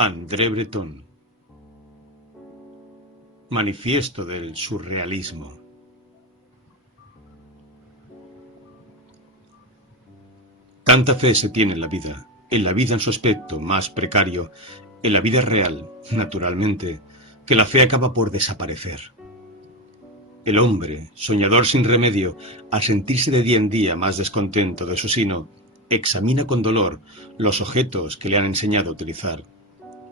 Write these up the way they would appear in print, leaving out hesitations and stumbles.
André Breton. Manifiesto del surrealismo. Tanta fe se tiene en la vida en su aspecto más precario, en la vida real, naturalmente, que la fe acaba por desaparecer. El hombre, soñador sin remedio, al sentirse de día en día más descontento de su sino, examina con dolor los objetos que le han enseñado a utilizar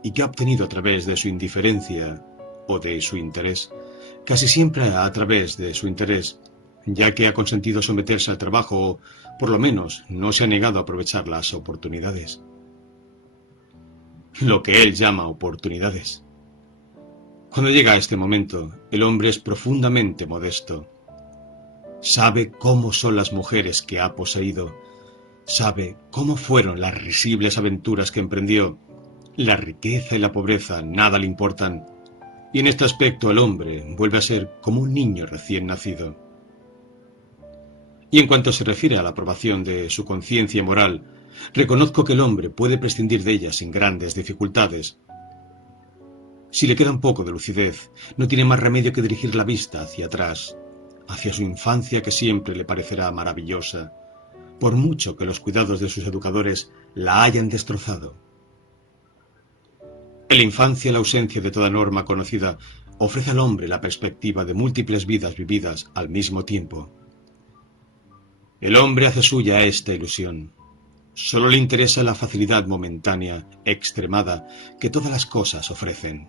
y que ha obtenido a través de su indiferencia o de su interés, casi siempre a través de su interés, ya que ha consentido someterse al trabajo o, por lo menos, no se ha negado a aprovechar las oportunidades. Lo que él llama oportunidades. Cuando llega a este momento, el hombre es profundamente modesto. Sabe cómo son las mujeres que ha poseído, sabe cómo fueron las risibles aventuras que emprendió. La riqueza y la pobreza nada le importan, y en este aspecto el hombre vuelve a ser como un niño recién nacido. Y en cuanto se refiere a la aprobación de su conciencia moral, reconozco que el hombre puede prescindir de ella sin grandes dificultades. Si le queda un poco de lucidez, no tiene más remedio que dirigir la vista hacia atrás, hacia su infancia que siempre le parecerá maravillosa, por mucho que los cuidados de sus educadores la hayan destrozado. En la infancia, la ausencia de toda norma conocida ofrece al hombre la perspectiva de múltiples vidas vividas al mismo tiempo. El hombre hace suya esta ilusión. Solo le interesa la facilidad momentánea, extremada, que todas las cosas ofrecen.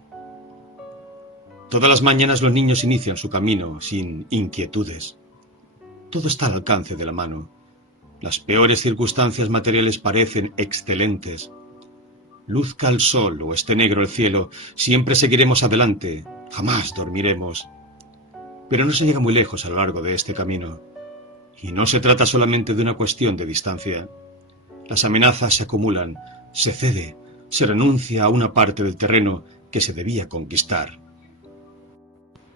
Todas las mañanas los niños inician su camino sin inquietudes. Todo está al alcance de la mano. Las peores circunstancias materiales parecen excelentes. Luzca el sol o esté negro el cielo, siempre seguiremos adelante, jamás dormiremos. Pero no se llega muy lejos a lo largo de este camino. Y no se trata solamente de una cuestión de distancia. Las amenazas se acumulan, se cede, se renuncia a una parte del terreno que se debía conquistar.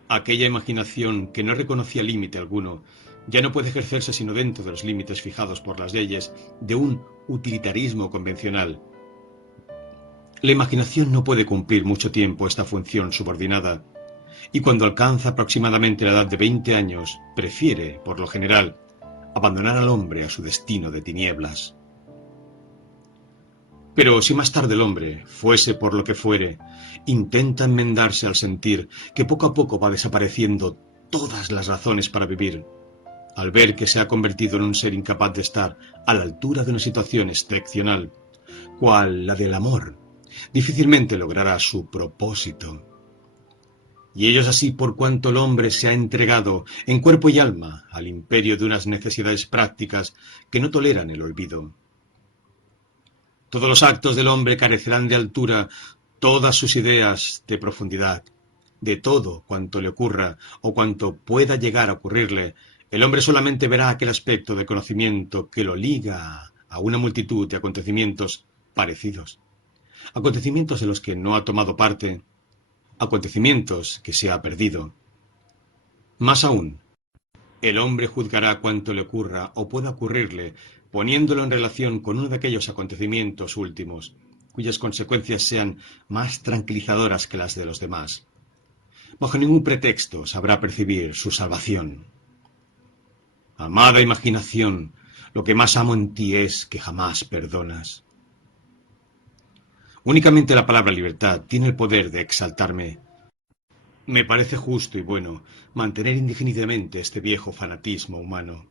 Aquella imaginación que no reconocía límite alguno ya no puede ejercerse sino dentro de los límites fijados por las leyes de un utilitarismo convencional. La imaginación no puede cumplir mucho tiempo esta función subordinada, y cuando alcanza aproximadamente la edad de 20 años, prefiere, por lo general, abandonar al hombre a su destino de tinieblas. Pero si más tarde el hombre, fuese por lo que fuere, intenta enmendarse al sentir que poco a poco va desapareciendo todas las razones para vivir, al ver que se ha convertido en un ser incapaz de estar a la altura de una situación excepcional, cual la del amor, difícilmente logrará su propósito. Y ello es así por cuanto el hombre se ha entregado en cuerpo y alma al imperio de unas necesidades prácticas que no toleran el olvido. Todos los actos del hombre carecerán de altura, todas sus ideas de profundidad. De todo cuanto le ocurra o cuanto pueda llegar a ocurrirle, el hombre solamente verá aquel aspecto de conocimiento que lo liga a una multitud de acontecimientos parecidos. Acontecimientos de los que no ha tomado parte, acontecimientos que se ha perdido. Más aún, el hombre juzgará cuanto le ocurra o pueda ocurrirle, poniéndolo en relación con uno de aquellos acontecimientos últimos, cuyas consecuencias sean más tranquilizadoras que las de los demás. Bajo ningún pretexto sabrá percibir su salvación. Amada imaginación, lo que más amo en ti es que jamás perdonas. Únicamente la palabra libertad tiene el poder de exaltarme. Me parece justo y bueno mantener indefinidamente este viejo fanatismo humano.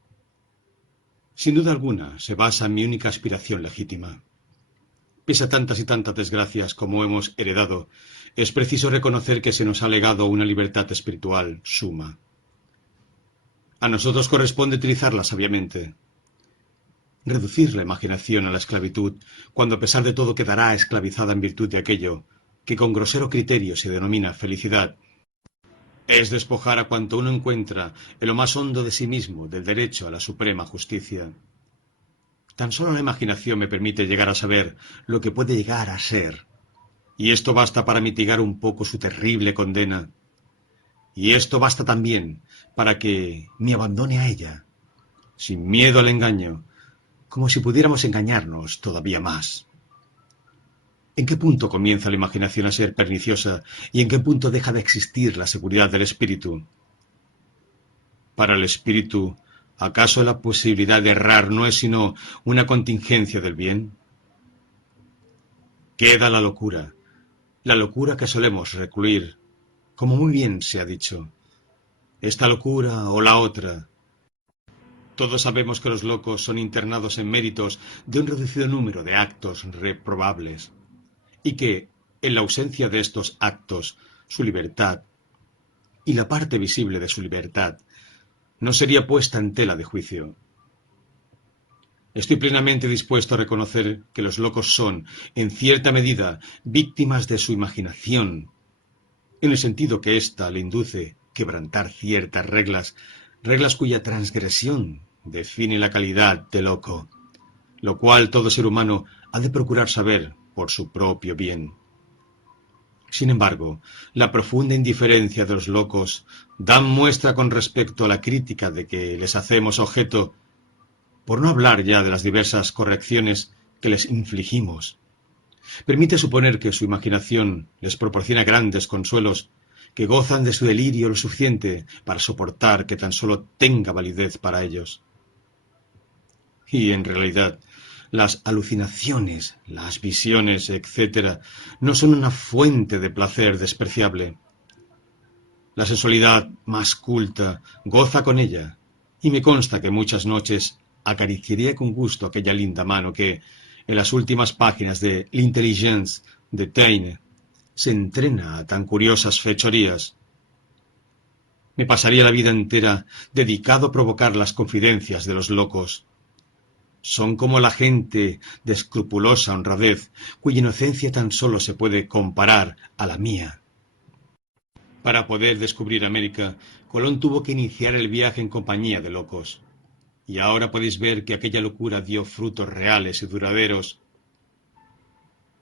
Sin duda alguna, se basa en mi única aspiración legítima. Pese a tantas y tantas desgracias como hemos heredado, es preciso reconocer que se nos ha legado una libertad espiritual suma. A nosotros corresponde utilizarla sabiamente. Reducir la imaginación a la esclavitud, cuando a pesar de todo quedará esclavizada en virtud de aquello que con grosero criterio se denomina felicidad, es despojar a cuanto uno encuentra en lo más hondo de sí mismo del derecho a la suprema justicia. Tan solo la imaginación me permite llegar a saber lo que puede llegar a ser, y esto basta para mitigar un poco su terrible condena. Y esto basta también para que me abandone a ella, sin miedo al engaño, como si pudiéramos engañarnos todavía más. ¿En qué punto comienza la imaginación a ser perniciosa y en qué punto deja de existir la seguridad del espíritu? Para el espíritu, ¿acaso la posibilidad de errar no es sino una contingencia del bien? Queda la locura que solemos recluir, como muy bien se ha dicho. Esta locura o la otra. Todos sabemos que los locos son internados en méritos de un reducido número de actos reprobables, y que, en la ausencia de estos actos, su libertad, y la parte visible de su libertad, no sería puesta en tela de juicio. Estoy plenamente dispuesto a reconocer que los locos son, en cierta medida, víctimas de su imaginación, en el sentido que ésta le induce quebrantar ciertas reglas, reglas cuya transgresión define la calidad de loco, lo cual todo ser humano ha de procurar saber por su propio bien. Sin embargo, la profunda indiferencia de los locos da muestra con respecto a la crítica de que les hacemos objeto, por no hablar ya de las diversas correcciones que les infligimos. Permite suponer que su imaginación les proporciona grandes consuelos que gozan de su delirio lo suficiente para soportar que tan solo tenga validez para ellos. Y en realidad, las alucinaciones, las visiones, etc., no son una fuente de placer despreciable. La sensualidad más culta goza con ella, y me consta que muchas noches acariciaría con gusto aquella linda mano que, en las últimas páginas de L'Intelligence de Taine, se entrena a tan curiosas fechorías. Me pasaría la vida entera dedicado a provocar las confidencias de los locos. Son como la gente de escrupulosa honradez, cuya inocencia tan solo se puede comparar a la mía. Para poder descubrir América, Colón tuvo que iniciar el viaje en compañía de locos. Y ahora podéis ver que aquella locura dio frutos reales y duraderos.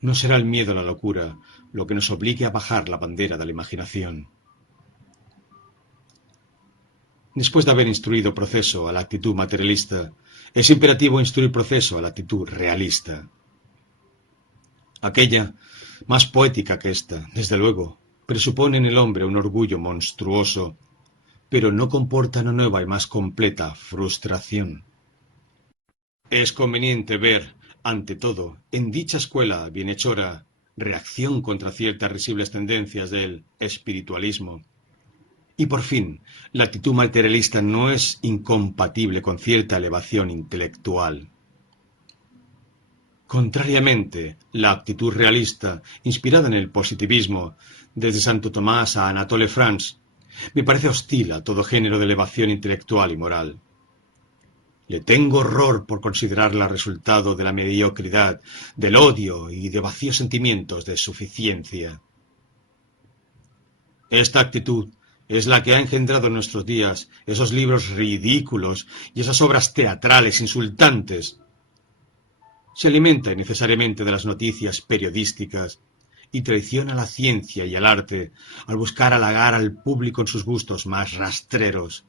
No será el miedo a la locura lo que nos obligue a bajar la bandera de la imaginación. Después de haber instruido Proceso a la actitud materialista, es imperativo instruir Proceso a la actitud realista. Aquella, más poética que esta, desde luego, presupone en el hombre un orgullo monstruoso, pero no comporta una nueva y más completa frustración. Es conveniente ver, ante todo, en dicha escuela bienhechora, reacción contra ciertas risibles tendencias del espiritualismo. Y por fin, la actitud materialista no es incompatible con cierta elevación intelectual. Contrariamente, la actitud realista, inspirada en el positivismo, desde Santo Tomás a Anatole France, me parece hostil a todo género de elevación intelectual y moral. Le tengo horror por considerarla resultado de la mediocridad, del odio y de vacíos sentimientos de suficiencia. Esta actitud es la que ha engendrado en nuestros días esos libros ridículos y esas obras teatrales insultantes. Se alimenta necesariamente de las noticias periodísticas y traiciona a la ciencia y al arte al buscar halagar al público en sus gustos más rastreros.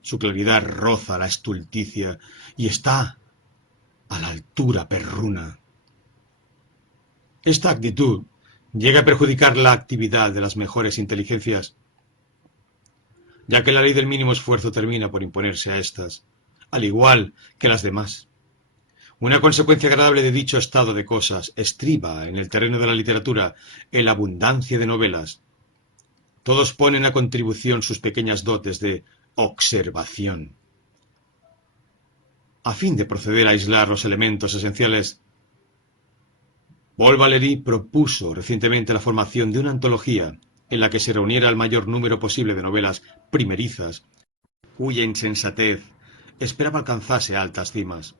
Su claridad roza la estulticia y está a la altura perruna. Esta actitud llega a perjudicar la actividad de las mejores inteligencias, ya que la ley del mínimo esfuerzo termina por imponerse a éstas, al igual que las demás. Una consecuencia agradable de dicho estado de cosas estriba en el terreno de la literatura en la abundancia de novelas. Todos ponen a contribución sus pequeñas dotes de observación. A fin de proceder a aislar los elementos esenciales, Paul Valéry propuso recientemente la formación de una antología en la que se reuniera el mayor número posible de novelas primerizas, cuya insensatez esperaba alcanzase altas cimas.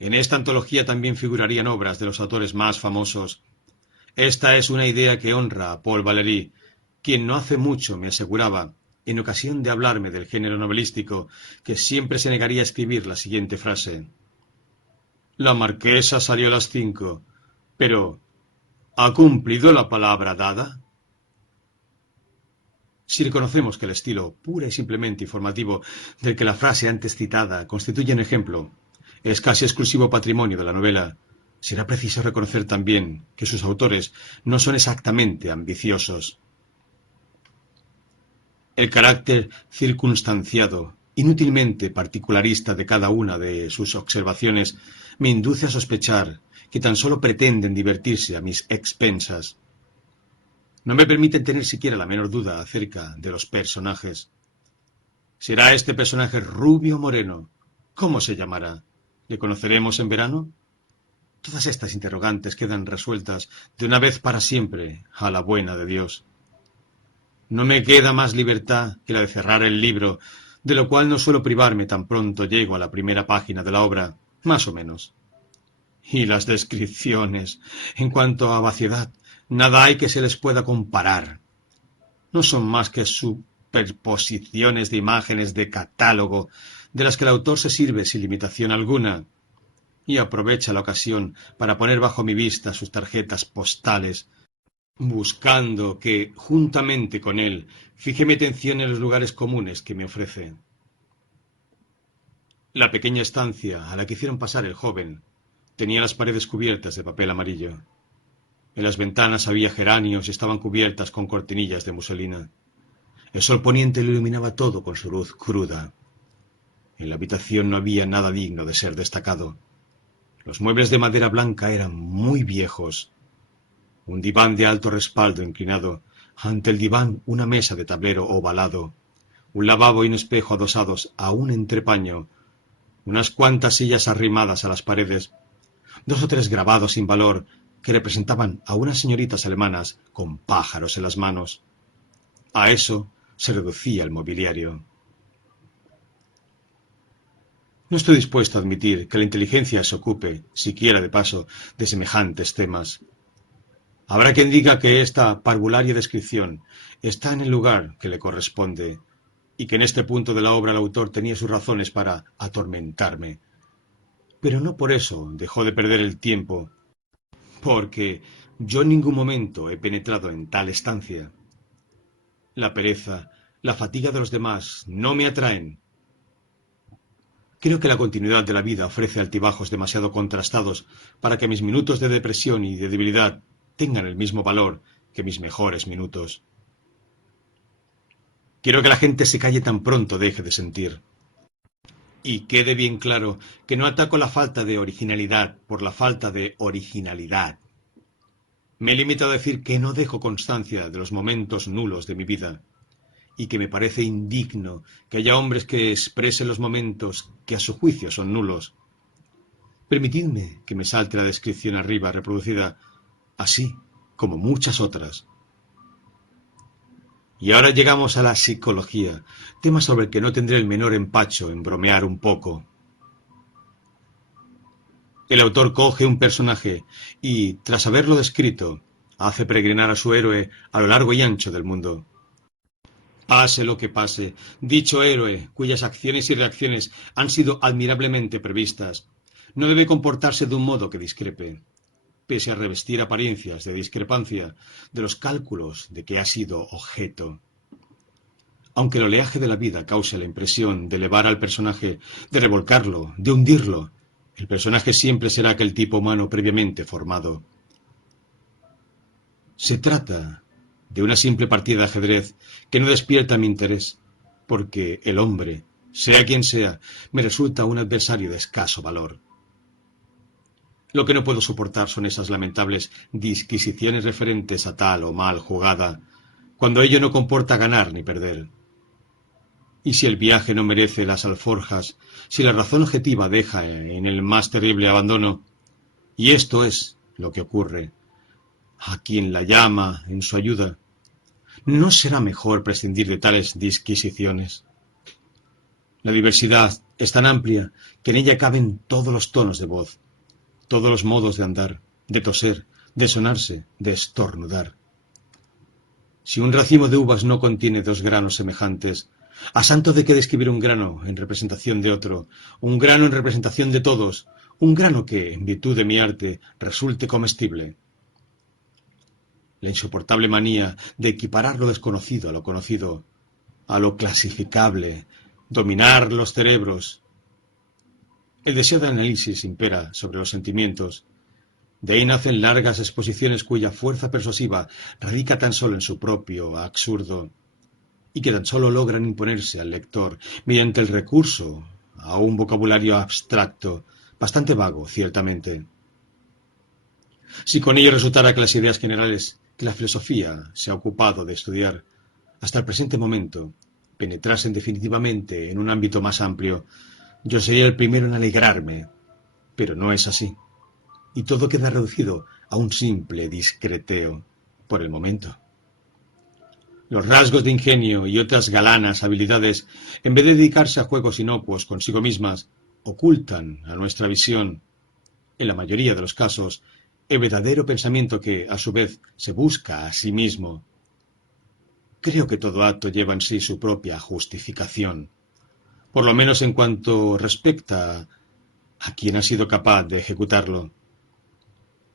En esta antología también figurarían obras de los autores más famosos. Esta es una idea que honra a Paul Valéry, quien no hace mucho me aseguraba, en ocasión de hablarme del género novelístico, que siempre se negaría a escribir la siguiente frase: La marquesa salió a las 5, pero ¿ha cumplido la palabra dada? Si reconocemos que el estilo pura y simplemente informativo del que la frase antes citada constituye un ejemplo, es casi exclusivo patrimonio de la novela, será preciso reconocer también que sus autores no son exactamente ambiciosos. El carácter circunstanciado, inútilmente particularista de cada una de sus observaciones, me induce a sospechar que tan solo pretenden divertirse a mis expensas. No me permiten tener siquiera la menor duda acerca de los personajes. ¿Será este personaje rubio o moreno? ¿Cómo se llamará? ¿Le conoceremos en verano? Todas estas interrogantes quedan resueltas de una vez para siempre a la buena de Dios. No me queda más libertad que la de cerrar el libro, de lo cual no suelo privarme tan pronto llego a la primera página de la obra, más o menos. Y las descripciones, en cuanto a vaciedad, nada hay que se les pueda comparar. No son más que superposiciones de imágenes de catálogo, de las que el autor se sirve sin limitación alguna, y aprovecha la ocasión para poner bajo mi vista sus tarjetas postales, buscando que, juntamente con él, fije mi atención en los lugares comunes que me ofrece. La pequeña estancia a la que hicieron pasar el joven tenía las paredes cubiertas de papel amarillo. En las ventanas había geranios y estaban cubiertas con cortinillas de muselina. El sol poniente lo iluminaba todo con su luz cruda. En la habitación no había nada digno de ser destacado. Los muebles de madera blanca eran muy viejos. Un diván de alto respaldo inclinado, ante el diván una mesa de tablero ovalado, un lavabo y un espejo adosados a un entrepaño, unas cuantas sillas arrimadas a las paredes, 2 o 3 grabados sin valor que representaban a unas señoritas alemanas con pájaros en las manos. A eso se reducía el mobiliario. No estoy dispuesto a admitir que la inteligencia se ocupe, siquiera de paso, de semejantes temas. Habrá quien diga que esta parvularia descripción está en el lugar que le corresponde, y que en este punto de la obra el autor tenía sus razones para atormentarme. Pero no por eso dejó de perder el tiempo, porque yo en ningún momento he penetrado en tal estancia. La pereza, la fatiga de los demás no me atraen. Creo que la continuidad de la vida ofrece altibajos demasiado contrastados para que mis minutos de depresión y de debilidad tengan el mismo valor que mis mejores minutos. Quiero que la gente se calle tan pronto deje de sentir. Y quede bien claro que no ataco la falta de originalidad por la falta de originalidad. Me he limitado a decir que no dejo constancia de los momentos nulos de mi vida, y que me parece indigno que haya hombres que expresen los momentos que a su juicio son nulos. Permitidme que me salte la descripción arriba reproducida, así como muchas otras. Y ahora llegamos a la psicología, tema sobre el que no tendré el menor empacho en bromear un poco. El autor coge un personaje y, tras haberlo descrito, hace peregrinar a su héroe a lo largo y ancho del mundo. Pase lo que pase, dicho héroe, cuyas acciones y reacciones han sido admirablemente previstas, no debe comportarse de un modo que discrepe, pese a revestir apariencias de discrepancia de los cálculos de que ha sido objeto. Aunque el oleaje de la vida cause la impresión de elevar al personaje, de revolcarlo, de hundirlo, el personaje siempre será aquel tipo humano previamente formado. Se trata de una simple partida de ajedrez que no despierta mi interés, porque el hombre, sea quien sea, me resulta un adversario de escaso valor. Lo que no puedo soportar son esas lamentables disquisiciones referentes a tal o mal jugada, cuando ello no comporta ganar ni perder. Y si el viaje no merece las alforjas, si la razón objetiva deja en el más terrible abandono, y esto es lo que ocurre, a quien la llama en su ayuda, ¿no será mejor prescindir de tales disquisiciones? La diversidad es tan amplia que en ella caben todos los tonos de voz, todos los modos de andar, de toser, de sonarse, de estornudar. Si un racimo de uvas no contiene 2 granos semejantes, ¿a santo de qué describir un grano en representación de otro, un grano en representación de todos, un grano que, en virtud de mi arte, resulte comestible? La insoportable manía de equiparar lo desconocido a lo conocido, a lo clasificable, dominar los cerebros. El deseo de análisis impera sobre los sentimientos, De ahí nacen largas exposiciones cuya fuerza persuasiva radica tan solo en su propio absurdo y que tan solo logran imponerse al lector mediante el recurso a un vocabulario abstracto, bastante vago, ciertamente. Si con ello resultara que las ideas generales que la filosofía se ha ocupado de estudiar hasta el presente momento penetrasen definitivamente en un ámbito más amplio, yo sería el primero en alegrarme, pero no es así, y todo queda reducido a un simple discreteo, por el momento. Los rasgos de ingenio y otras galanas habilidades, en vez de dedicarse a juegos inocuos consigo mismas, ocultan a nuestra visión, en la mayoría de los casos, el verdadero pensamiento que, a su vez, se busca a sí mismo. Creo que todo acto lleva en sí su propia justificación, por lo menos en cuanto respecta a quien ha sido capaz de ejecutarlo.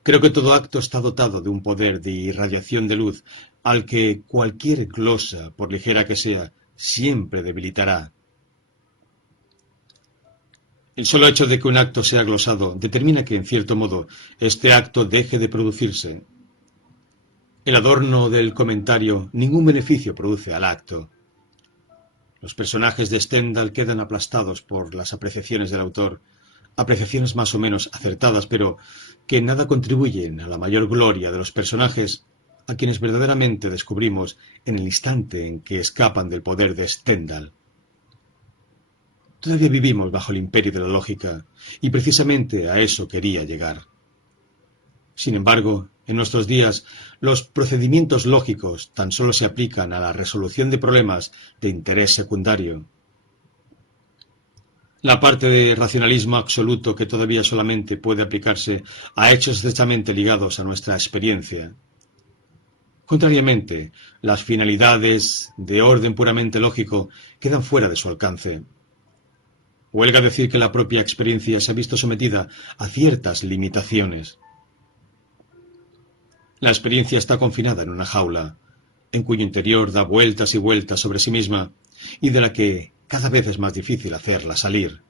Creo que todo acto está dotado de un poder de irradiación de luz al que cualquier glosa, por ligera que sea, siempre debilitará. El solo hecho de que un acto sea glosado determina que, en cierto modo, este acto deje de producirse. El adorno del comentario ningún beneficio produce al acto. Los personajes de Stendhal quedan aplastados por las apreciaciones del autor, apreciaciones más o menos acertadas, pero que en nada contribuyen a la mayor gloria de los personajes, a quienes verdaderamente descubrimos en el instante en que escapan del poder de Stendhal. Todavía vivimos bajo el imperio de la lógica, y precisamente a eso quería llegar. Sin embargo, en nuestros días, los procedimientos lógicos tan solo se aplican a la resolución de problemas de interés secundario. La parte de racionalismo absoluto que todavía solamente puede aplicarse a hechos estrechamente ligados a nuestra experiencia. Contrariamente, las finalidades de orden puramente lógico quedan fuera de su alcance. Huelga decir que la propia experiencia se ha visto sometida a ciertas limitaciones. La experiencia está confinada en una jaula, en cuyo interior da vueltas y vueltas sobre sí misma, y de la que cada vez es más difícil hacerla salir.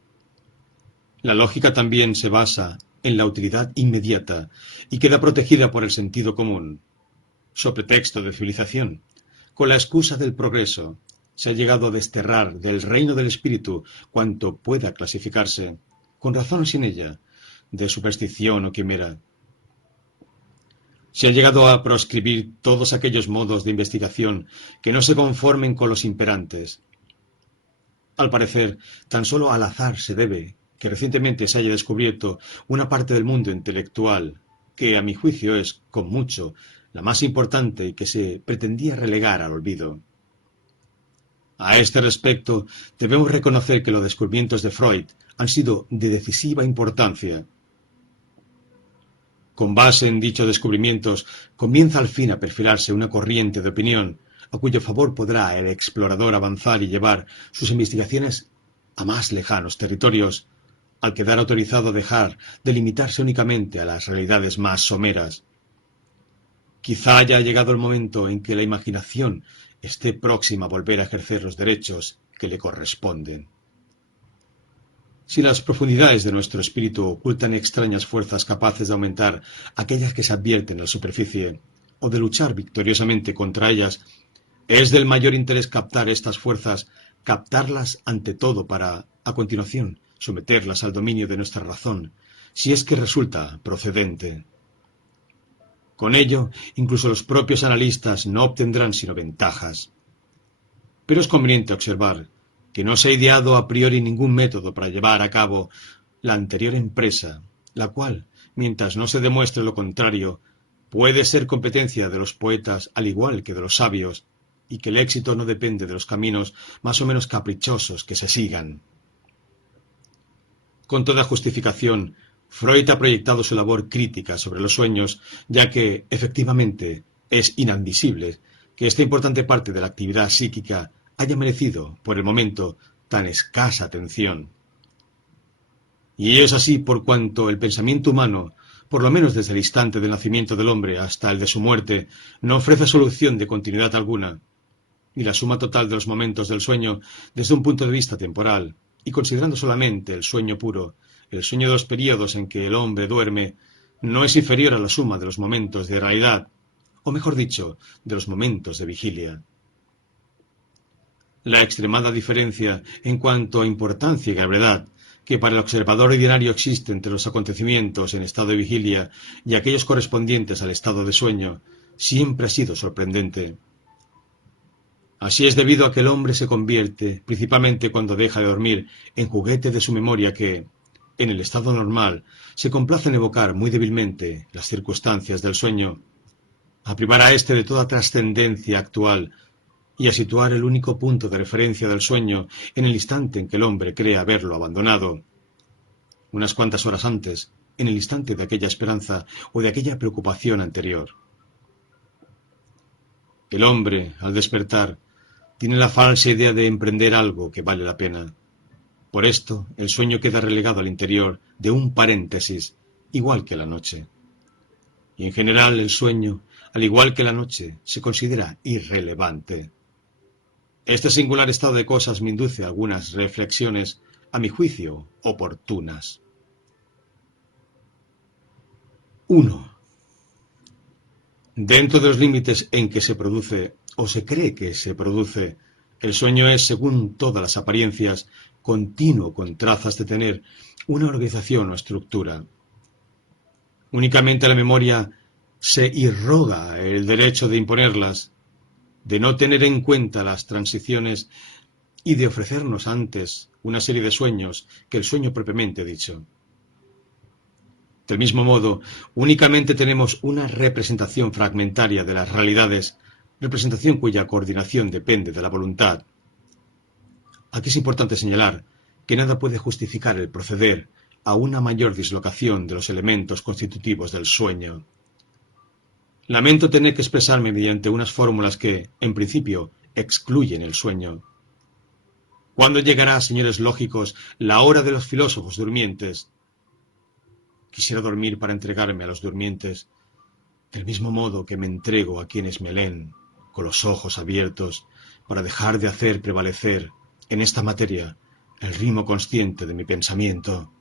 La lógica también se basa en la utilidad inmediata y queda protegida por el sentido común. So pretexto de civilización, con la excusa del progreso, se ha llegado a desterrar del reino del espíritu cuanto pueda clasificarse, con razón o sin ella, de superstición o quimera. Se ha llegado a proscribir todos aquellos modos de investigación que no se conformen con los imperantes. Al parecer, tan solo al azar se debe que recientemente se haya descubierto una parte del mundo intelectual que, a mi juicio, es, con mucho, la más importante y que se pretendía relegar al olvido. A este respecto, debemos reconocer que los descubrimientos de Freud han sido de decisiva importancia. Con base en dichos descubrimientos, comienza al fin a perfilarse una corriente de opinión a cuyo favor podrá el explorador avanzar y llevar sus investigaciones a más lejanos territorios, al quedar autorizado a dejar de limitarse únicamente a las realidades más someras. Quizá haya llegado el momento en que la imaginación esté próxima a volver a ejercer los derechos que le corresponden. Si las profundidades de nuestro espíritu ocultan extrañas fuerzas capaces de aumentar aquellas que se advierten en la superficie, o de luchar victoriosamente contra ellas, es del mayor interés captar estas fuerzas, captarlas ante todo para, a continuación, someterlas al dominio de nuestra razón, si es que resulta procedente. Con ello, incluso los propios analistas no obtendrán sino ventajas. Pero es conveniente observar que no se ha ideado a priori ningún método para llevar a cabo la anterior empresa, la cual, mientras no se demuestre lo contrario, puede ser competencia de los poetas al igual que de los sabios, y que el éxito no depende de los caminos más o menos caprichosos que se sigan. Con toda justificación, Freud ha proyectado su labor crítica sobre los sueños, ya que, efectivamente, es inadmisible que esta importante parte de la actividad psíquica haya merecido, por el momento, tan escasa atención. Y ello es así por cuanto el pensamiento humano, por lo menos desde el instante del nacimiento del hombre hasta el de su muerte, no ofrece solución de continuidad alguna, y la suma total de los momentos del sueño, desde un punto de vista temporal, y considerando solamente el sueño puro, el sueño de los períodos en que el hombre duerme, no es inferior a la suma de los momentos de realidad, o mejor dicho, de los momentos de vigilia. La extremada diferencia en cuanto a importancia y gravedad que para el observador ordinario existe entre los acontecimientos en estado de vigilia y aquellos correspondientes al estado de sueño siempre ha sido sorprendente. Así es debido a que el hombre se convierte, principalmente cuando deja de dormir, en juguete de su memoria que, en el estado normal, se complace en evocar muy débilmente las circunstancias del sueño, a privar a éste de toda trascendencia actual y a situar el único punto de referencia del sueño en el instante en que el hombre cree haberlo abandonado, unas cuantas horas antes, en el instante de aquella esperanza o de aquella preocupación anterior. El hombre, al despertar, tiene la falsa idea de emprender algo que vale la pena. Por esto, el sueño queda relegado al interior de un paréntesis, igual que la noche. Y en general el sueño, al igual que la noche, se considera irrelevante. Este singular estado de cosas me induce a algunas reflexiones, a mi juicio, oportunas. 1. Dentro de los límites en que se produce, o se cree que se produce, el sueño es, según todas las apariencias, continuo con trazas de tener una organización o estructura. Únicamente la memoria se irroga el derecho de imponerlas, de no tener en cuenta las transiciones y de ofrecernos antes una serie de sueños que el sueño propiamente dicho. Del mismo modo, únicamente tenemos una representación fragmentaria de las realidades, representación cuya coordinación depende de la voluntad. Aquí es importante señalar que nada puede justificar el proceder a una mayor dislocación de los elementos constitutivos del sueño. Lamento tener que expresarme mediante unas fórmulas que, en principio, excluyen el sueño. ¿Cuándo llegará, señores lógicos, la hora de los filósofos durmientes? Quisiera dormir para entregarme a los durmientes, del mismo modo que me entrego a quienes me leen, con los ojos abiertos, para dejar de hacer prevalecer, en esta materia, el ritmo consciente de mi pensamiento.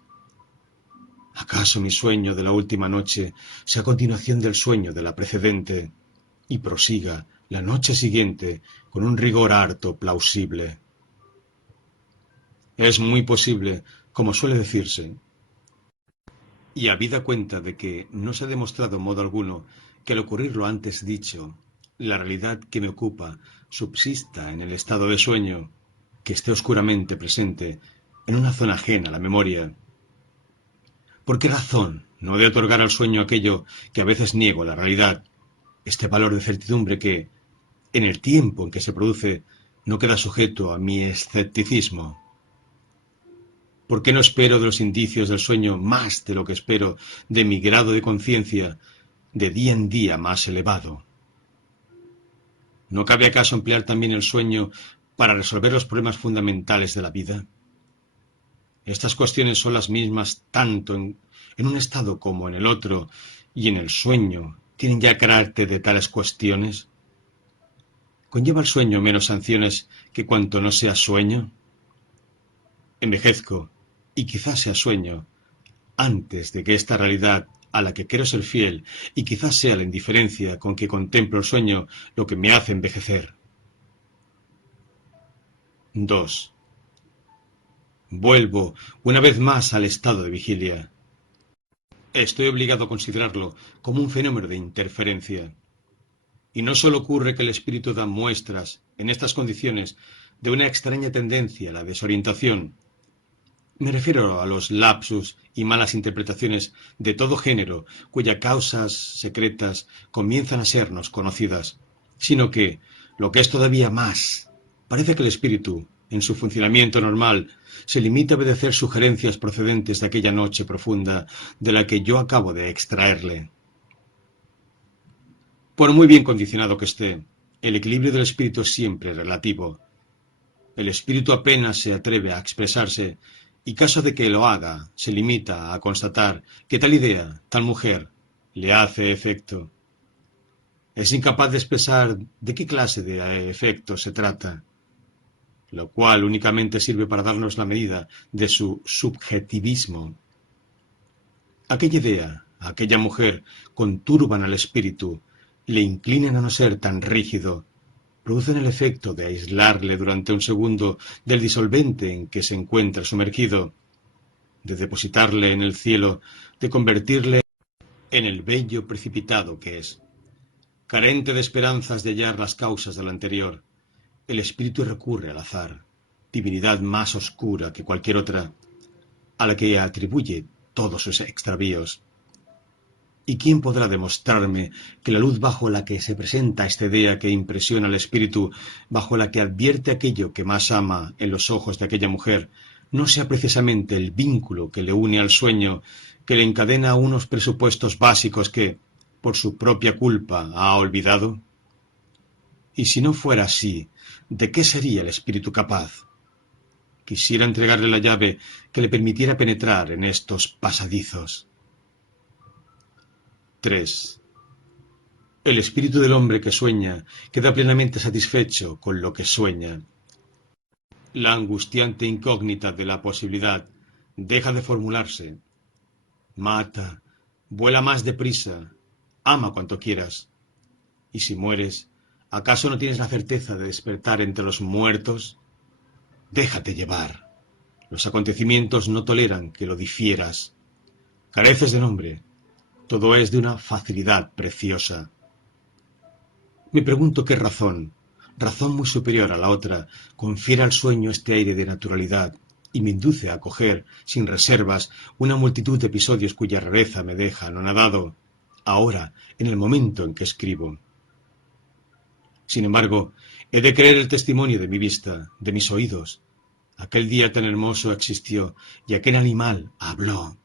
¿Acaso mi sueño de la última noche sea continuación del sueño de la precedente y prosiga la noche siguiente con un rigor harto plausible? Es muy posible, como suele decirse, y habida cuenta de que no se ha demostrado en modo alguno que al ocurrir lo antes dicho, la realidad que me ocupa subsista en el estado de sueño, que esté oscuramente presente en una zona ajena a la memoria. ¿Por qué razón no he de otorgar al sueño aquello que a veces niego a la realidad, este valor de certidumbre que, en el tiempo en que se produce, no queda sujeto a mi escepticismo? ¿Por qué no espero de los indicios del sueño más de lo que espero de mi grado de conciencia de día en día más elevado? ¿No cabe acaso emplear también el sueño para resolver los problemas fundamentales de la vida? Estas cuestiones son las mismas tanto en un estado como en el otro, y en el sueño tienen ya carácter de tales cuestiones. ¿Conlleva el sueño menos sanciones que cuanto no sea sueño? Envejezco, y quizás sea sueño, antes de que esta realidad a la que quiero ser fiel, y quizás sea la indiferencia con que contemplo el sueño lo que me hace envejecer. 2. Vuelvo una vez más al estado de vigilia. Estoy obligado a considerarlo como un fenómeno de interferencia. Y no solo ocurre que el espíritu da muestras, en estas condiciones, de una extraña tendencia a la desorientación. Me refiero a los lapsus y malas interpretaciones de todo género, cuyas causas secretas comienzan a sernos conocidas, sino que, lo que es todavía más, parece que el espíritu, en su funcionamiento normal, se limita a obedecer sugerencias procedentes de aquella noche profunda de la que yo acabo de extraerle. Por muy bien condicionado que esté, el equilibrio del espíritu es siempre relativo. El espíritu apenas se atreve a expresarse, y caso de que lo haga, se limita a constatar que tal idea, tal mujer, le hace efecto. Es incapaz de expresar de qué clase de efecto se trata, lo cual únicamente sirve para darnos la medida de su subjetivismo. Aquella idea, a aquella mujer conturban al espíritu, le inclinan a no ser tan rígido, producen el efecto de aislarle durante un segundo del disolvente en que se encuentra sumergido, de depositarle en el cielo, de convertirle en el bello precipitado que es. Carente de esperanzas de hallar las causas de lo anterior, el espíritu recurre al azar, divinidad más oscura que cualquier otra, a la que atribuye todos sus extravíos. ¿Y quién podrá demostrarme que la luz bajo la que se presenta esta idea que impresiona al espíritu, bajo la que advierte aquello que más ama en los ojos de aquella mujer, no sea precisamente el vínculo que le une al sueño, que le encadena a unos presupuestos básicos que, por su propia culpa, ha olvidado? Y si no fuera así, ¿de qué sería el espíritu capaz? Quisiera entregarle la llave que le permitiera penetrar en estos pasadizos. 3. El espíritu del hombre que sueña queda plenamente satisfecho con lo que sueña. La angustiante incógnita de la posibilidad deja de formularse. Mata, vuela más deprisa, ama cuanto quieras. Y si mueres, ¿acaso no tienes la certeza de despertar entre los muertos? Déjate llevar. Los acontecimientos no toleran que lo difieras. Careces de nombre. Todo es de una facilidad preciosa. Me pregunto qué razón muy superior a la otra, confiere al sueño este aire de naturalidad y me induce a acoger, sin reservas, una multitud de episodios cuya rareza me deja anonadado, ahora, en el momento en que escribo. Sin embargo, he de creer el testimonio de mi vista, de mis oídos. Aquel día tan hermoso existió y aquel animal habló.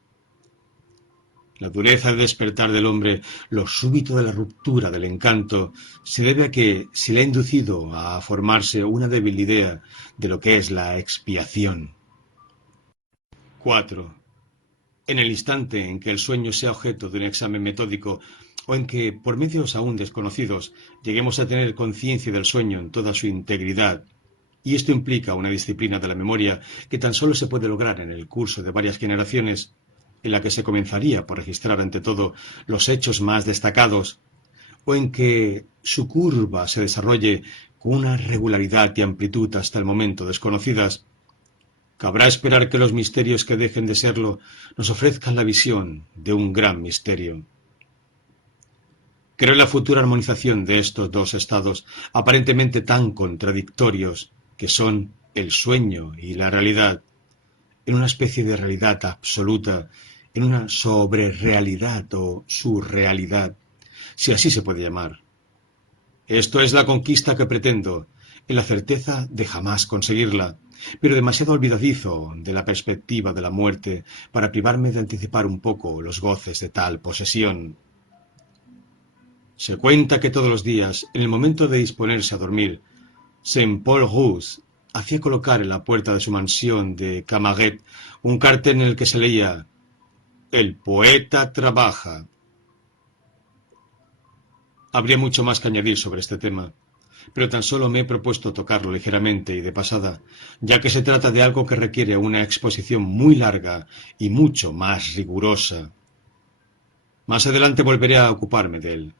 La dureza de despertar del hombre, lo súbito de la ruptura del encanto, se debe a que se le ha inducido a formarse una débil idea de lo que es la expiación. 4. En el instante en que el sueño sea objeto de un examen metódico, o en que, por medios aún desconocidos, lleguemos a tener conciencia del sueño en toda su integridad, y esto implica una disciplina de la memoria que tan solo se puede lograr en el curso de varias generaciones, en la que se comenzaría por registrar ante todo los hechos más destacados, o en que su curva se desarrolle con una regularidad y amplitud hasta el momento desconocidas, cabrá esperar que los misterios que dejen de serlo nos ofrezcan la visión de un gran misterio. Creo en la futura armonización de estos dos estados aparentemente tan contradictorios, que son el sueño y la realidad, en una especie de realidad absoluta, en una sobrerealidad o surrealidad, si así se puede llamar. Esto es la conquista que pretendo, en la certeza de jamás conseguirla, pero demasiado olvidadizo de la perspectiva de la muerte para privarme de anticipar un poco los goces de tal posesión. Se cuenta que todos los días, en el momento de disponerse a dormir, Saint Paul Rousse hacía colocar en la puerta de su mansión de Camaret un cartel en el que se leía: «El poeta trabaja». Habría mucho más que añadir sobre este tema, pero tan solo me he propuesto tocarlo ligeramente y de pasada, ya que se trata de algo que requiere una exposición muy larga y mucho más rigurosa. Más adelante volveré a ocuparme de él.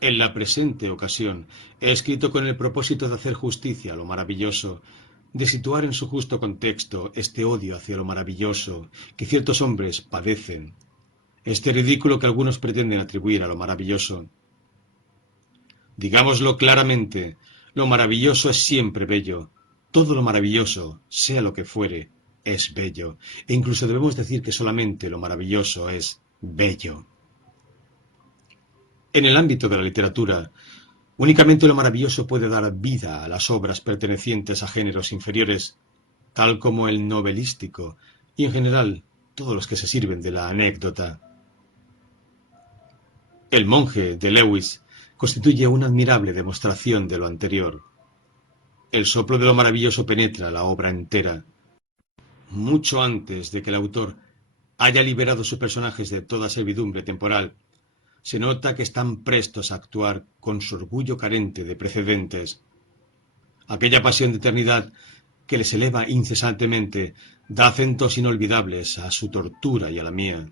En la presente ocasión he escrito con el propósito de hacer justicia a lo maravilloso, de situar en su justo contexto este odio hacia lo maravilloso que ciertos hombres padecen, este ridículo que algunos pretenden atribuir a lo maravilloso. Digámoslo claramente, lo maravilloso es siempre bello. Todo lo maravilloso, sea lo que fuere, es bello, e incluso debemos decir que solamente lo maravilloso es bello. En el ámbito de la literatura, únicamente lo maravilloso puede dar vida a las obras pertenecientes a géneros inferiores, tal como el novelístico, y en general todos los que se sirven de la anécdota. El monje de Lewis constituye una admirable demostración de lo anterior. El soplo de lo maravilloso penetra la obra entera. Mucho antes de que el autor haya liberado sus personajes de toda servidumbre temporal, se nota que están prestos a actuar con su orgullo carente de precedentes. Aquella pasión de eternidad que les eleva incesantemente da acentos inolvidables a su tortura y a la mía.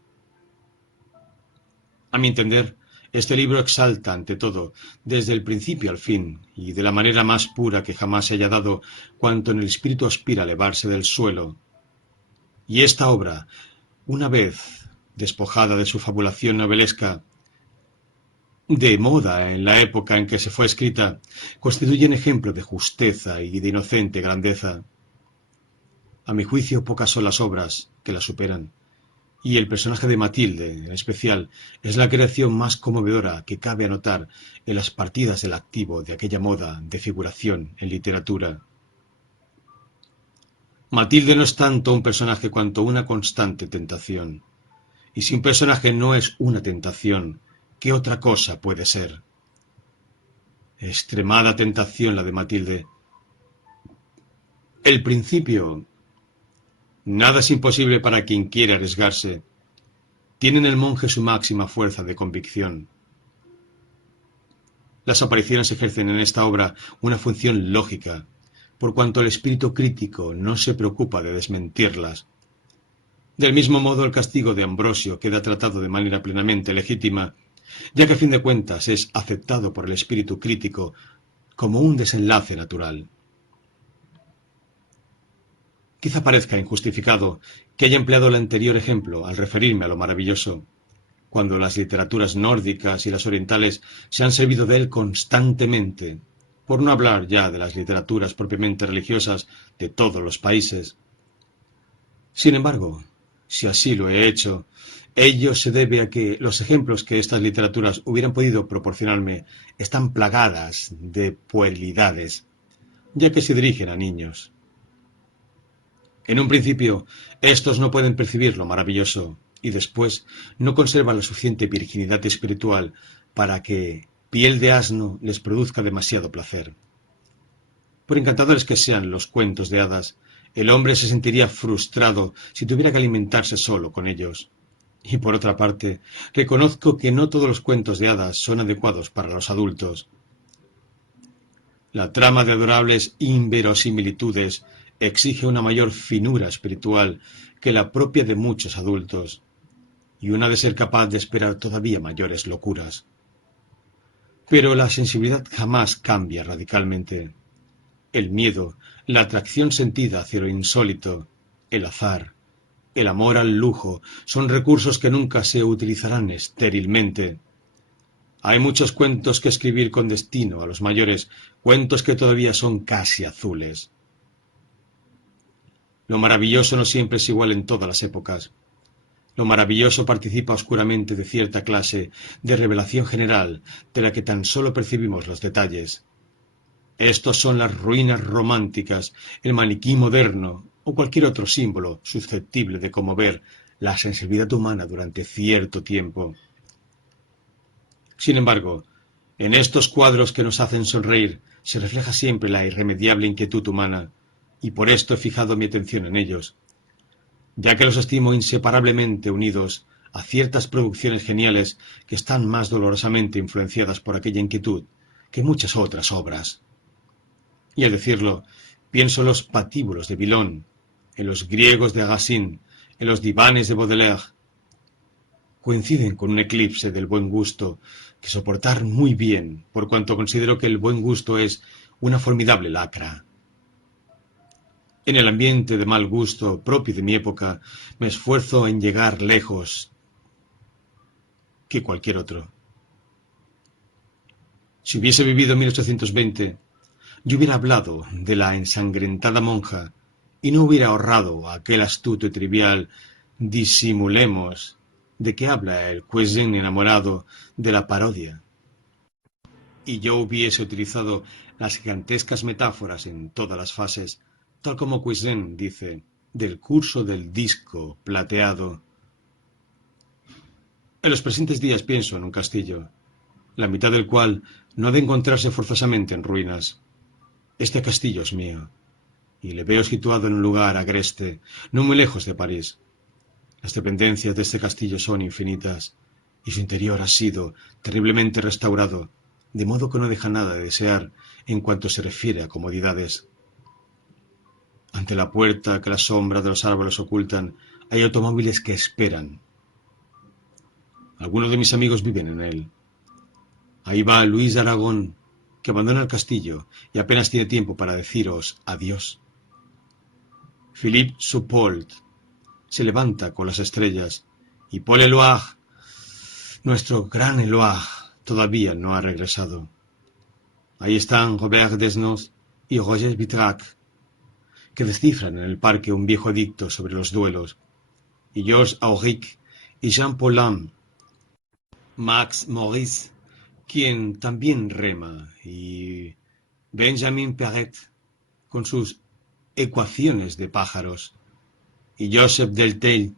A mi entender, este libro exalta ante todo, desde el principio al fin, y de la manera más pura que jamás se haya dado, cuanto en el espíritu aspira a elevarse del suelo. Y esta obra, una vez despojada de su fabulación novelesca, de moda en la época en que se fue escrita, constituye un ejemplo de justeza y de inocente grandeza. A mi juicio, pocas son las obras que la superan, y el personaje de Matilde, en especial, es la creación más conmovedora que cabe anotar en las partidas del activo de aquella moda de figuración en literatura. Matilde no es tanto un personaje cuanto una constante tentación. Y si un personaje no es una tentación, ¿qué otra cosa puede ser? Extremada tentación la de Matilde. El principio. Nada es imposible para quien quiere arriesgarse. Tiene en el monje su máxima fuerza de convicción. Las apariciones ejercen en esta obra una función lógica, por cuanto el espíritu crítico no se preocupa de desmentirlas. Del mismo modo, el castigo de Ambrosio queda tratado de manera plenamente legítima, ya que a fin de cuentas es aceptado por el espíritu crítico como un desenlace natural. Quizá parezca injustificado que haya empleado el anterior ejemplo al referirme a lo maravilloso, cuando las literaturas nórdicas y las orientales se han servido de él constantemente, por no hablar ya de las literaturas propiamente religiosas de todos los países. Sin embargo, si así lo he hecho, ello se debe a que los ejemplos que estas literaturas hubieran podido proporcionarme están plagadas de puerilidades, ya que se dirigen a niños. En un principio, estos no pueden percibir lo maravilloso, y después no conservan la suficiente virginidad espiritual para que piel de asno les produzca demasiado placer. Por encantadores que sean los cuentos de hadas, el hombre se sentiría frustrado si tuviera que alimentarse solo con ellos. Y por otra parte, reconozco que no todos los cuentos de hadas son adecuados para los adultos. La trama de adorables inverosimilitudes exige una mayor finura espiritual que la propia de muchos adultos, y una ha de ser capaz de esperar todavía mayores locuras. Pero la sensibilidad jamás cambia radicalmente. El miedo, la atracción sentida hacia lo insólito, el azar, el amor al lujo, son recursos que nunca se utilizarán estérilmente. Hay muchos cuentos que escribir con destino a los mayores, cuentos que todavía son casi azules. Lo maravilloso no siempre es igual en todas las épocas. Lo maravilloso participa oscuramente de cierta clase de revelación general, de la que tan solo percibimos los detalles. Estos son las ruinas románticas, el maniquí moderno o cualquier otro símbolo susceptible de conmover la sensibilidad humana durante cierto tiempo. Sin embargo, en estos cuadros que nos hacen sonreír se refleja siempre la irremediable inquietud humana, y por esto he fijado mi atención en ellos, ya que los estimo inseparablemente unidos a ciertas producciones geniales que están más dolorosamente influenciadas por aquella inquietud que muchas otras obras. Y al decirlo, pienso en los patíbulos de Villon, en los griegos de Agassin, en los divanes de Baudelaire. Coinciden con un eclipse del buen gusto que soportar muy bien, por cuanto considero que el buen gusto es una formidable lacra. En el ambiente de mal gusto propio de mi época, me esfuerzo en llegar lejos que cualquier otro. Si hubiese vivido en 1820, yo hubiera hablado de la ensangrentada monja y no hubiera ahorrado aquel astuto y trivial disimulemos de que habla el Cuisine enamorado de la parodia. Y yo hubiese utilizado las gigantescas metáforas en todas las fases, tal como Cuisine dice, del curso del disco plateado. En los presentes días pienso en un castillo, la mitad del cual no ha de encontrarse forzosamente en ruinas. Este castillo es mío, y le veo situado en un lugar agreste, no muy lejos de París. Las dependencias de este castillo son infinitas, y su interior ha sido terriblemente restaurado, de modo que no deja nada de desear en cuanto se refiere a comodidades. Ante la puerta que la sombra de los árboles ocultan, hay automóviles que esperan. Algunos de mis amigos viven en él. Ahí va Luis de Aragón, que abandona el castillo y apenas tiene tiempo para deciros adiós. Philippe Soupault se levanta con las estrellas y Paul Éluard, nuestro gran Éluard, todavía no ha regresado. Ahí están Robert Desnos y Roger Vitrac, que descifran en el parque un viejo edicto sobre los duelos, y Georges Auric y Jean Paulhan, Max Maurice, quien también rema, y Benjamin Perret, con sus ecuaciones de pájaros, y Joseph Delteil,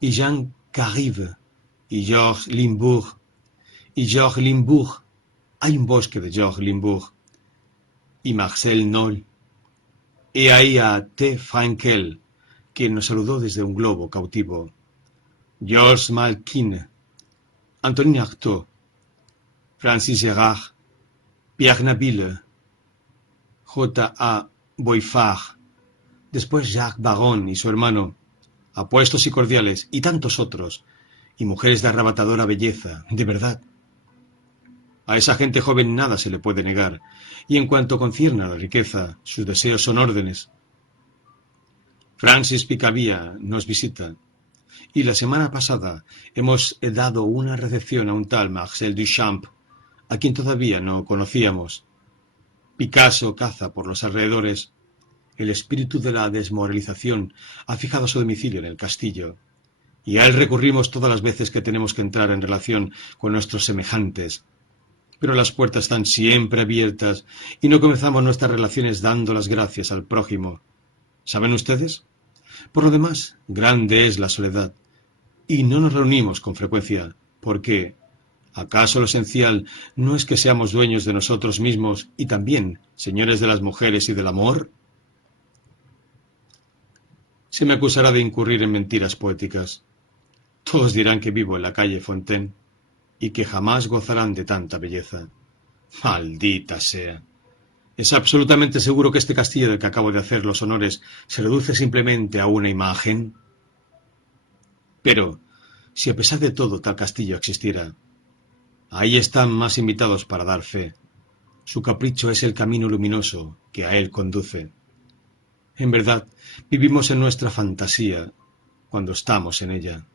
y Jean Carive, y Georges Limbourg, y Georges Limbourg, hay un bosque de Georges Limbourg, y Marcel Noll, y ahí a T. Frankel, quien nos saludó desde un globo cautivo, Georges Malkin, Antonin Artaud, Francis Gérard, Pierre Nabille, J. A. Boifard, después Jacques Baron y su hermano, apuestos y cordiales, y tantos otros, y mujeres de arrebatadora belleza, de verdad. A esa gente joven nada se le puede negar, y en cuanto concierne a la riqueza, sus deseos son órdenes. Francis Picabia nos visita, y la semana pasada hemos dado una recepción a un tal Marcel Duchamp, a quien todavía no conocíamos. Picasso caza por los alrededores. El espíritu de la desmoralización ha fijado su domicilio en el castillo, y a él recurrimos todas las veces que tenemos que entrar en relación con nuestros semejantes. Pero las puertas están siempre abiertas y no comenzamos nuestras relaciones dando las gracias al prójimo. ¿Saben ustedes? Por lo demás, grande es la soledad, y no nos reunimos con frecuencia, porque ¿acaso lo esencial no es que seamos dueños de nosotros mismos y también señores de las mujeres y del amor? Se me acusará de incurrir en mentiras poéticas. Todos dirán que vivo en la calle Fontaine y que jamás gozarán de tanta belleza. Maldita sea. ¿Es absolutamente seguro que este castillo del que acabo de hacer los honores se reduce simplemente a una imagen? Pero, si a pesar de todo tal castillo existiera, ahí están más invitados para dar fe. Su capricho es el camino luminoso que a él conduce. En verdad, vivimos en nuestra fantasía cuando estamos en ella.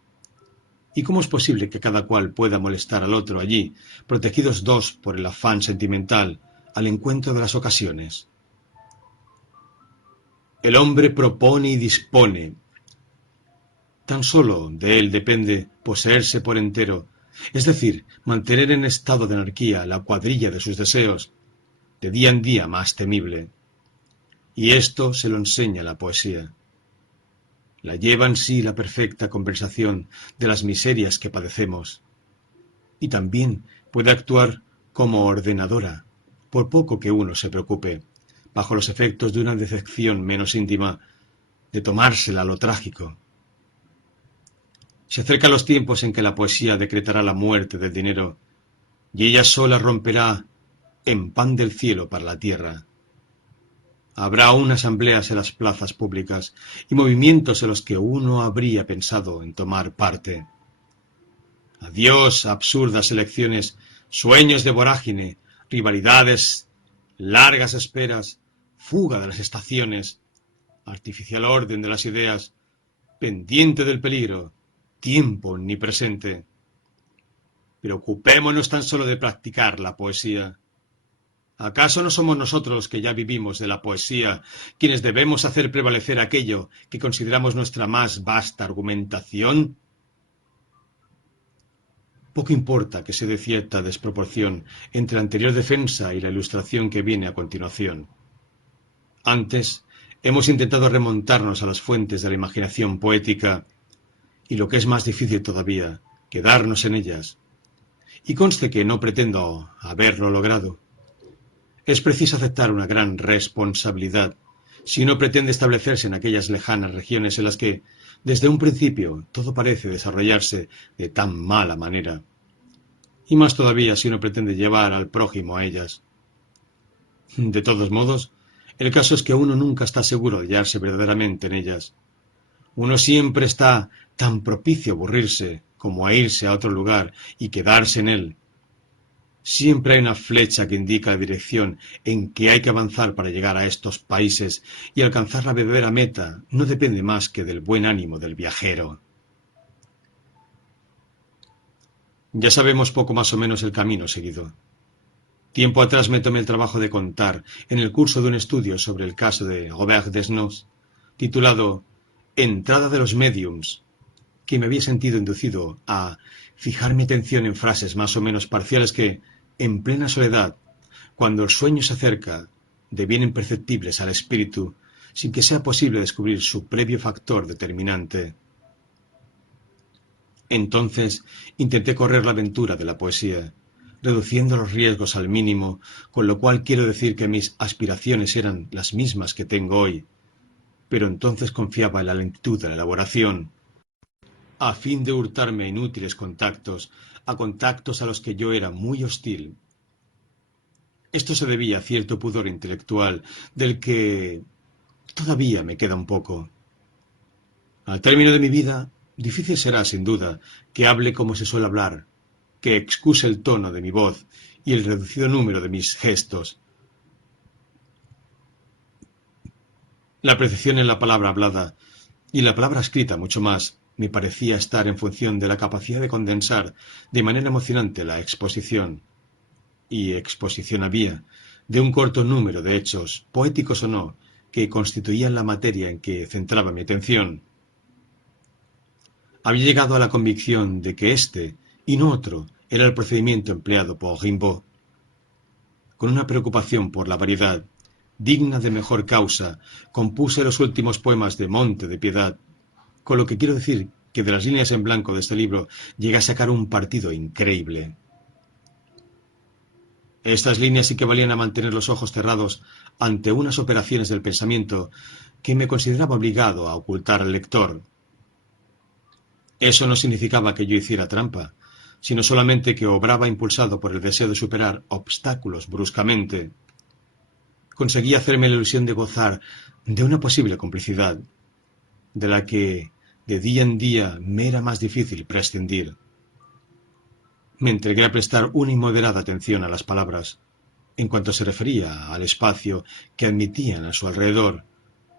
¿Y cómo es posible que cada cual pueda molestar al otro allí, protegidos dos por el afán sentimental, al encuentro de las ocasiones? El hombre propone y dispone. Tan solo de él depende poseerse por entero, es decir, mantener en estado de anarquía la cuadrilla de sus deseos, de día en día más temible. Y esto se lo enseña la poesía. La lleva en sí la perfecta conversación de las miserias que padecemos. Y también puede actuar como ordenadora, por poco que uno se preocupe, bajo los efectos de una decepción menos íntima, de tomársela a lo trágico. Se acercan los tiempos en que la poesía decretará la muerte del dinero, y ella sola romperá en pan del cielo para la tierra. Habrá aún asambleas en las plazas públicas y movimientos en los que uno habría pensado en tomar parte. Adiós, absurdas elecciones, sueños de vorágine, rivalidades, largas esperas, fuga de las estaciones, artificial orden de las ideas, pendiente del peligro, tiempo omnipresente. Preocupémonos tan solo de practicar la poesía. ¿Acaso no somos nosotros los que ya vivimos de la poesía quienes debemos hacer prevalecer aquello que consideramos nuestra más vasta argumentación? Poco importa que se dé cierta desproporción entre la anterior defensa y la ilustración que viene a continuación. Antes, hemos intentado remontarnos a las fuentes de la imaginación poética y, lo que es más difícil todavía, quedarnos en ellas. Y conste que no pretendo haberlo logrado. Es preciso aceptar una gran responsabilidad si uno pretende establecerse en aquellas lejanas regiones en las que, desde un principio, todo parece desarrollarse de tan mala manera. Y más todavía si uno pretende llevar al prójimo a ellas. De todos modos, el caso es que uno nunca está seguro de hallarse verdaderamente en ellas. Uno siempre está tan propicio a aburrirse como a irse a otro lugar y quedarse en él. Siempre hay una flecha que indica la dirección en que hay que avanzar para llegar a estos países, y alcanzar la verdadera meta no depende más que del buen ánimo del viajero. Ya sabemos poco más o menos el camino seguido. Tiempo atrás me tomé el trabajo de contar, en el curso de un estudio sobre el caso de Robert Desnos, titulado Entrada de los Mediums, que me había sentido inducido a fijar mi atención en frases más o menos parciales que, en plena soledad, cuando el sueño se acerca, devienen perceptibles al espíritu, sin que sea posible descubrir su previo factor determinante. Entonces intenté correr la aventura de la poesía, reduciendo los riesgos al mínimo, con lo cual quiero decir que mis aspiraciones eran las mismas que tengo hoy, pero entonces confiaba en la lentitud de la elaboración, a fin de hurtarme a inútiles contactos, a contactos a los que yo era muy hostil. Esto se debía a cierto pudor intelectual, del que todavía me queda un poco. Al término de mi vida, difícil será, sin duda, que hable como se suele hablar, que excuse el tono de mi voz y el reducido número de mis gestos. La precisión en la palabra hablada, y la palabra escrita mucho más, me parecía estar en función de la capacidad de condensar de manera emocionante la exposición. Y exposición había, de un corto número de hechos, poéticos o no, que constituían la materia en que centraba mi atención. Había llegado a la convicción de que este, y no otro, era el procedimiento empleado por Rimbaud. Con una preocupación por la variedad, digna de mejor causa, compuse los últimos poemas de Monte de Piedad, con lo que quiero decir que de las líneas en blanco de este libro llegué a sacar un partido increíble. Estas líneas equivalían a mantener los ojos cerrados ante unas operaciones del pensamiento que me consideraba obligado a ocultar al lector. Eso no significaba que yo hiciera trampa, sino solamente que obraba impulsado por el deseo de superar obstáculos bruscamente. Conseguí hacerme la ilusión de gozar de una posible complicidad, de la que de día en día me era más difícil prescindir. Me entregué a prestar una inmoderada atención a las palabras, en cuanto se refería al espacio que admitían a su alrededor,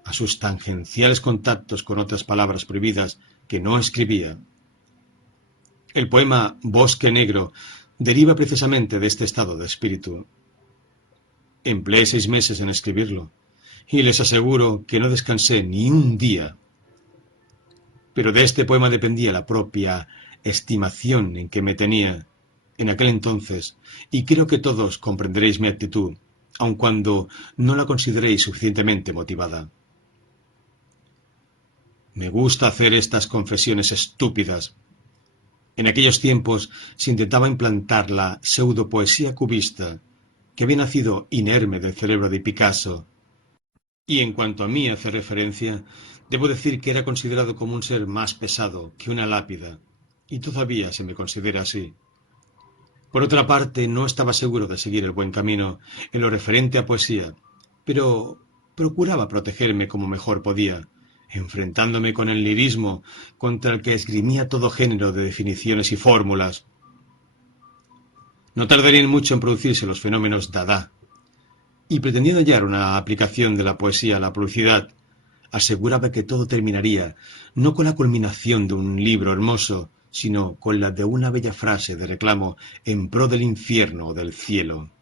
a sus tangenciales contactos con otras palabras prohibidas que no escribía. El poema Bosque Negro deriva precisamente de este estado de espíritu. Empleé 6 meses en escribirlo, y les aseguro que no descansé ni un día. Pero de este poema dependía la propia estimación en que me tenía en aquel entonces, y creo que todos comprenderéis mi actitud, aun cuando no la consideréis suficientemente motivada. Me gusta hacer estas confesiones estúpidas. En aquellos tiempos se intentaba implantar la pseudopoesía cubista, que había nacido inerme del cerebro de Picasso, y en cuanto a mí hace referencia, debo decir que era considerado como un ser más pesado que una lápida, y todavía se me considera así. Por otra parte, no estaba seguro de seguir el buen camino en lo referente a poesía, pero procuraba protegerme como mejor podía, enfrentándome con el lirismo contra el que esgrimía todo género de definiciones y fórmulas. No tardarían mucho en producirse los fenómenos Dada, y pretendiendo hallar una aplicación de la poesía a la publicidad, aseguraba que todo terminaría no con la culminación de un libro hermoso, sino con la de una bella frase de reclamo en pro del infierno o del cielo.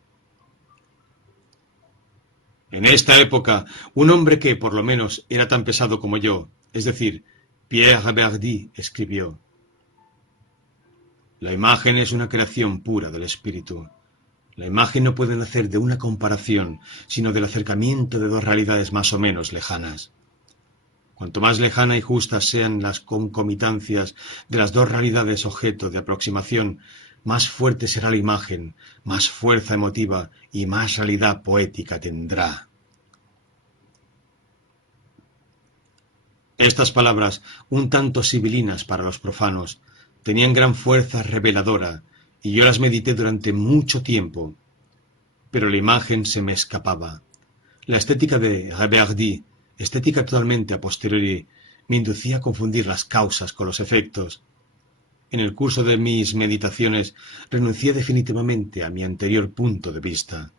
En esta época, un hombre que, por lo menos, era tan pesado como yo, es decir, Pierre Verdi, escribió: la imagen es una creación pura del espíritu. La imagen no puede nacer de una comparación, sino del acercamiento de dos realidades más o menos lejanas. Cuanto más lejana y justas sean las concomitancias de las dos realidades objeto de aproximación, más fuerte será la imagen, más fuerza emotiva y más realidad poética tendrá. Estas palabras, un tanto sibilinas para los profanos, tenían gran fuerza reveladora, y yo las medité durante mucho tiempo. Pero la imagen se me escapaba. La estética de Verdi, estética totalmente a posteriori, me inducía a confundir las causas con los efectos. En el curso de mis meditaciones renuncié definitivamente a mi anterior punto de vista.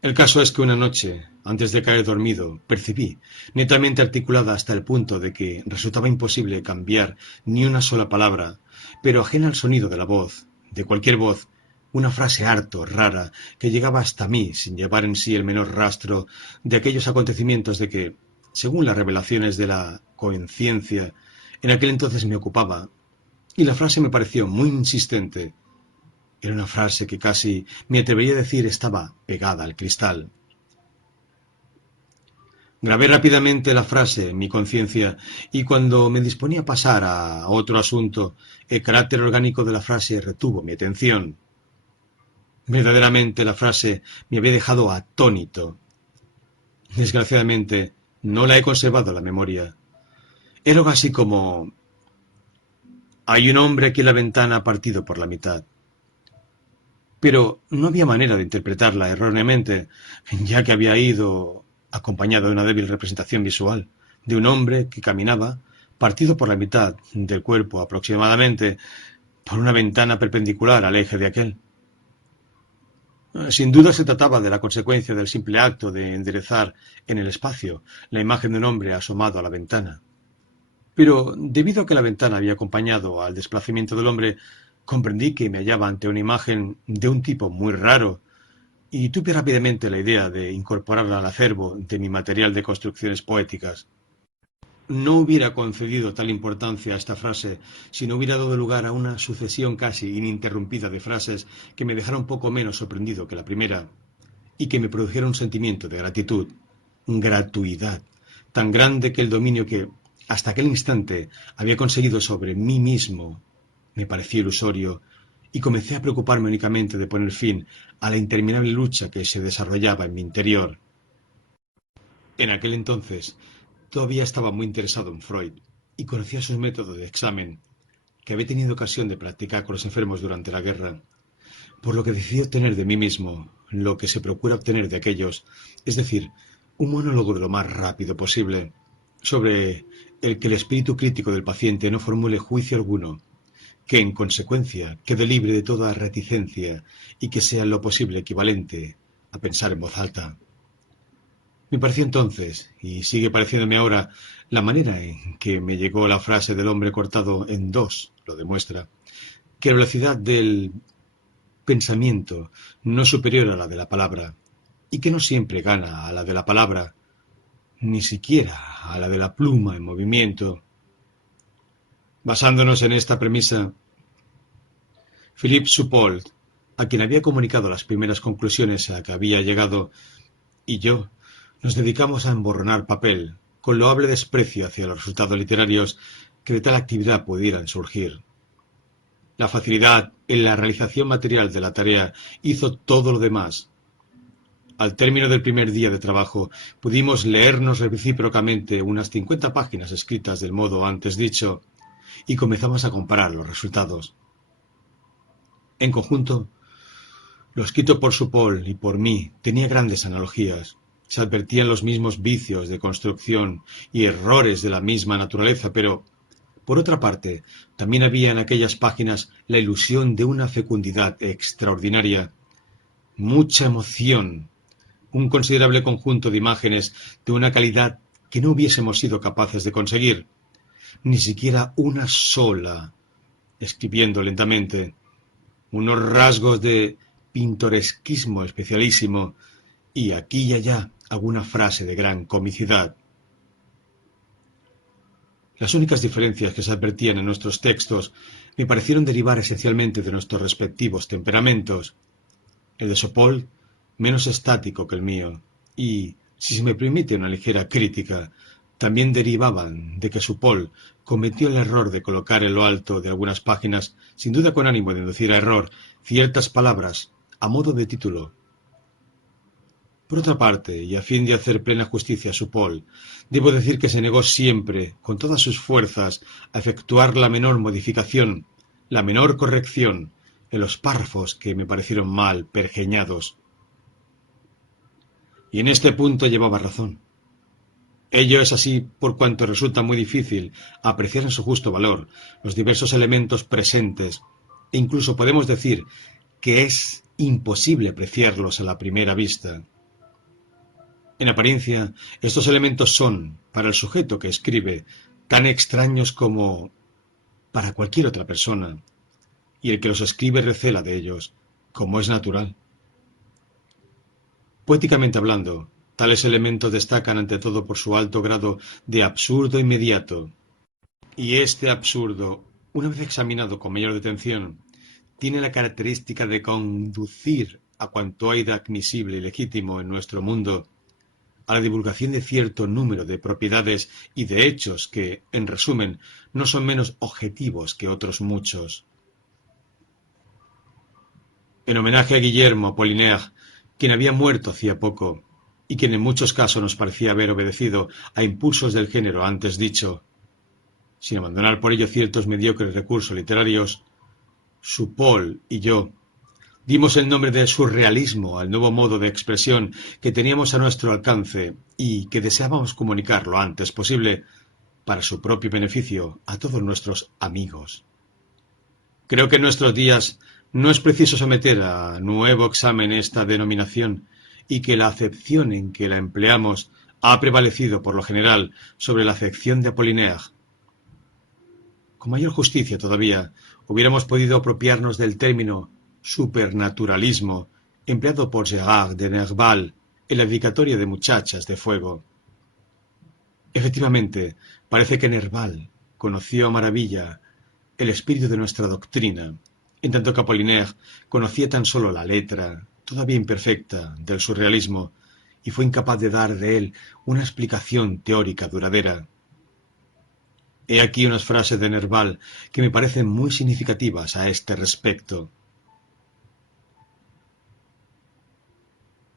El caso es que una noche, antes de caer dormido, percibí, netamente articulada hasta el punto de que resultaba imposible cambiar ni una sola palabra, pero ajena al sonido de la voz, de cualquier voz, una frase harto rara que llegaba hasta mí sin llevar en sí el menor rastro de aquellos acontecimientos de que, según las revelaciones de la conciencia, en aquel entonces me ocupaba, y la frase me pareció muy insistente. Era una frase que casi me atrevería a decir estaba pegada al cristal. Grabé rápidamente la frase en mi conciencia y cuando me disponía a pasar a otro asunto, el carácter orgánico de la frase retuvo mi atención. Verdaderamente la frase me había dejado atónito. Desgraciadamente, no la he conservado en la memoria. Era algo así como: hay un hombre aquí en la ventana partido por la mitad. Pero no había manera de interpretarla erróneamente, ya que había ido acompañado de una débil representación visual, de un hombre que caminaba, partido por la mitad del cuerpo aproximadamente, por una ventana perpendicular al eje de aquel. Sin duda se trataba de la consecuencia del simple acto de enderezar en el espacio la imagen de un hombre asomado a la ventana. Pero, debido a que la ventana había acompañado al desplazamiento del hombre, comprendí que me hallaba ante una imagen de un tipo muy raro, y tuve rápidamente la idea de incorporarla al acervo de mi material de construcciones poéticas. No hubiera concedido tal importancia a esta frase si no hubiera dado lugar a una sucesión casi ininterrumpida de frases que me dejaron poco menos sorprendido que la primera, y que me produjera un sentimiento de gratitud, gratuidad, tan grande que el dominio que, hasta aquel instante, había conseguido sobre mí mismo, me pareció ilusorio, y comencé a preocuparme únicamente de poner fin a la interminable lucha que se desarrollaba en mi interior. En aquel entonces, todavía estaba muy interesado en Freud, y conocía sus métodos de examen, que había tenido ocasión de practicar con los enfermos durante la guerra, por lo que decidí obtener de mí mismo lo que se procura obtener de aquellos, es decir, un monólogo de lo más rápido posible, sobre el que el espíritu crítico del paciente no formule juicio alguno, que en consecuencia quede libre de toda reticencia y que sea en lo posible equivalente a pensar en voz alta. Me pareció entonces, y sigue pareciéndome ahora, la manera en que me llegó la frase del hombre cortado en dos lo demuestra, que la velocidad del pensamiento no es superior a la de la palabra, y que no siempre gana a la de la palabra, ni siquiera a la de la pluma en movimiento. Basándonos en esta premisa, Philippe Soupault, a quien había comunicado las primeras conclusiones a que había llegado, y yo nos dedicamos a emborronar papel, con loable desprecio hacia los resultados literarios que de tal actividad pudieran surgir. La facilidad en la realización material de la tarea hizo todo lo demás. Al término del primer día de trabajo, pudimos leernos recíprocamente unas 50 páginas escritas del modo antes dicho, y comenzamos a comparar los resultados. En conjunto, lo escrito por Soupault y por mí tenía grandes analogías. Se advertían los mismos vicios de construcción y errores de la misma naturaleza, pero, por otra parte, también había en aquellas páginas la ilusión de una fecundidad extraordinaria, mucha emoción, un considerable conjunto de imágenes de una calidad que no hubiésemos sido capaces de conseguir, ni siquiera una sola, escribiendo lentamente, unos rasgos de pintoresquismo especialísimo, y aquí y allá alguna frase de gran comicidad. Las únicas diferencias que se advertían en nuestros textos me parecieron derivar esencialmente de nuestros respectivos temperamentos. El de Soupault, menos estático que el mío, y, si se me permite una ligera crítica, también derivaban de que Soupault cometió el error de colocar en lo alto de algunas páginas, sin duda con ánimo de inducir a error, ciertas palabras, a modo de título. Por otra parte, y a fin de hacer plena justicia a Soupault, debo decir que se negó siempre, con todas sus fuerzas, a efectuar la menor modificación, la menor corrección, en los párrafos que me parecieron mal pergeñados. Y en este punto llevaba razón. Ello es así por cuanto resulta muy difícil apreciar en su justo valor los diversos elementos presentes, e incluso podemos decir que es imposible apreciarlos a la primera vista. En apariencia, estos elementos son, para el sujeto que escribe, tan extraños como para cualquier otra persona, y el que los escribe recela de ellos, como es natural. Poéticamente hablando, tales elementos destacan ante todo por su alto grado de absurdo inmediato, y este absurdo, una vez examinado con mayor detención, tiene la característica de conducir a cuanto hay de admisible y legítimo en nuestro mundo a la divulgación de cierto número de propiedades y de hechos que, en resumen, no son menos objetivos que otros muchos. En homenaje a Guillermo Apollinaire, quien había muerto hacía poco, y quien en muchos casos nos parecía haber obedecido a impulsos del género antes dicho, sin abandonar por ello ciertos mediocres recursos literarios, su Paul y yo dimos el nombre de surrealismo al nuevo modo de expresión que teníamos a nuestro alcance y que deseábamos comunicar lo antes posible, para su propio beneficio, a todos nuestros amigos. Creo que en nuestros días no es preciso someter a nuevo examen esta denominación y que la acepción en que la empleamos ha prevalecido por lo general sobre la acepción de Apollinaire. Con mayor justicia todavía hubiéramos podido apropiarnos del término supernaturalismo empleado por Gérard de Nerval en la dedicatoria de Muchachas de Fuego. Efectivamente, parece que Nerval conoció a maravilla el espíritu de nuestra doctrina, en tanto que Apollinaire conocía tan solo la letra, todavía imperfecta, del surrealismo, y fue incapaz de dar de él una explicación teórica duradera. He aquí unas frases de Nerval que me parecen muy significativas a este respecto.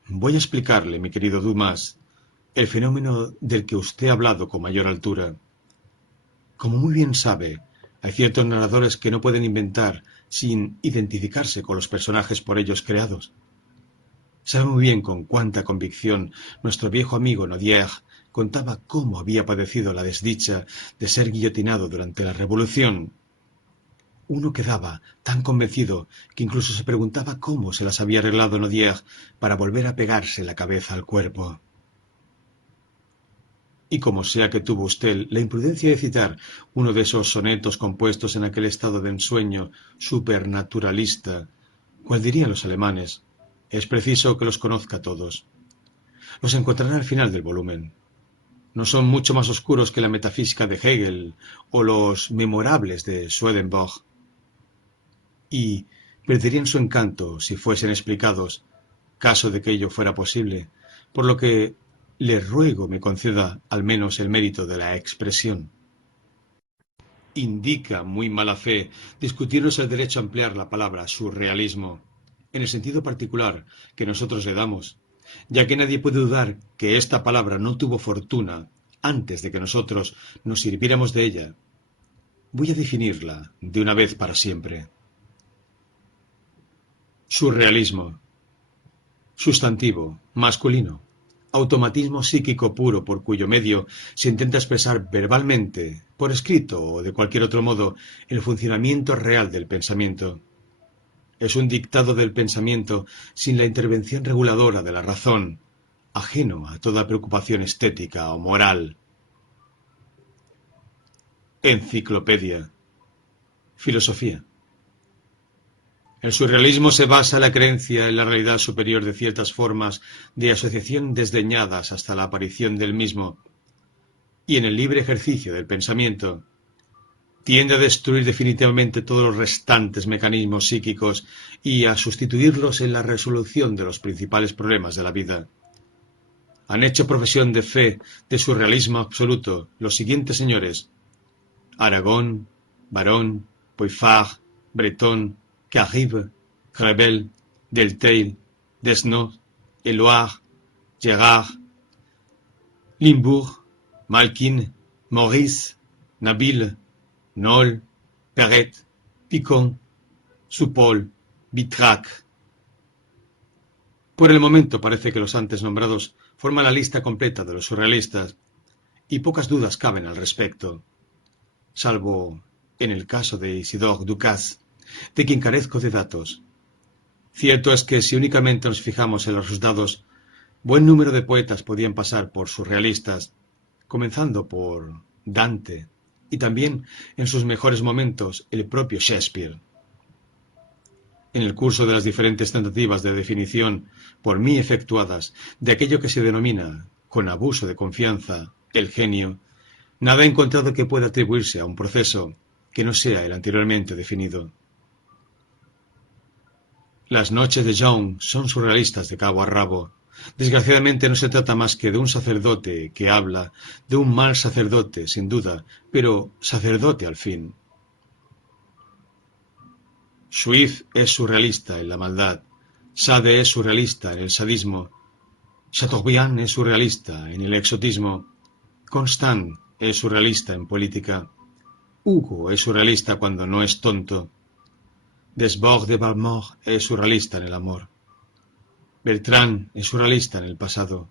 Voy a explicarle, mi querido Dumas, el fenómeno del que usted ha hablado con mayor altura. Como muy bien sabe, hay ciertos narradores que no pueden inventar sin identificarse con los personajes por ellos creados. Sabe muy bien con cuánta convicción nuestro viejo amigo Nodier contaba cómo había padecido la desdicha de ser guillotinado durante la Revolución. Uno quedaba tan convencido que incluso se preguntaba cómo se las había arreglado Nodier para volver a pegarse la cabeza al cuerpo. Y como sea que tuvo usted la imprudencia de citar uno de esos sonetos compuestos en aquel estado de ensueño supernaturalista, ¿cuál dirían los alemanes? Es preciso que los conozca todos. Los encontrará al final del volumen. No son mucho más oscuros que la metafísica de Hegel o los memorables de Swedenborg. Y perderían su encanto si fuesen explicados, caso de que ello fuera posible, por lo que le ruego me conceda al menos el mérito de la expresión. Indica muy mala fe discutirnos el derecho a emplear la palabra surrealismo, en el sentido particular que nosotros le damos, ya que nadie puede dudar que esta palabra no tuvo fortuna antes de que nosotros nos sirviéramos de ella. Voy a definirla de una vez para siempre. Surrealismo. Sustantivo, masculino. Automatismo psíquico puro por cuyo medio se intenta expresar verbalmente, por escrito o de cualquier otro modo, el funcionamiento real del pensamiento. Es un dictado del pensamiento sin la intervención reguladora de la razón, ajeno a toda preocupación estética o moral. Enciclopedia. Filosofía. El surrealismo se basa en la creencia en la realidad superior de ciertas formas de asociación desdeñadas hasta la aparición del mismo, y en el libre ejercicio del pensamiento. Tiende a destruir definitivamente todos los restantes mecanismos psíquicos y a sustituirlos en la resolución de los principales problemas de la vida. Han hecho profesión de fe de surrealismo absoluto los siguientes señores: Aragón, Barón, Poiffard, Breton, Caribe, Grebel, Delteil, Desnos, Éluard, Gérard, Limbourg, Malkin, Maurice, Nabil, Noll, Perret, Picon, Supol, Vitrac. Por el momento parece que los antes nombrados forman la lista completa de los surrealistas, y pocas dudas caben al respecto, salvo en el caso de Isidore Ducasse, de quien carezco de datos. Cierto es que si únicamente nos fijamos en los resultados, buen número de poetas podían pasar por surrealistas, comenzando por Dante, y también, en sus mejores momentos, el propio Shakespeare. En el curso de las diferentes tentativas de definición por mí efectuadas de aquello que se denomina, con abuso de confianza, el genio, nada he encontrado que pueda atribuirse a un proceso que no sea el anteriormente definido. Las noches de Young son surrealistas de cabo a rabo. Desgraciadamente no se trata más que de un sacerdote que habla, de un mal sacerdote, sin duda, pero sacerdote al fin. Swift es surrealista en la maldad, Sade es surrealista en el sadismo, Chateaubriand es surrealista en el exotismo, Constant es surrealista en política, Hugo es surrealista cuando no es tonto, Desbordes de Valmore es surrealista en el amor, Bertrand es surrealista en el pasado,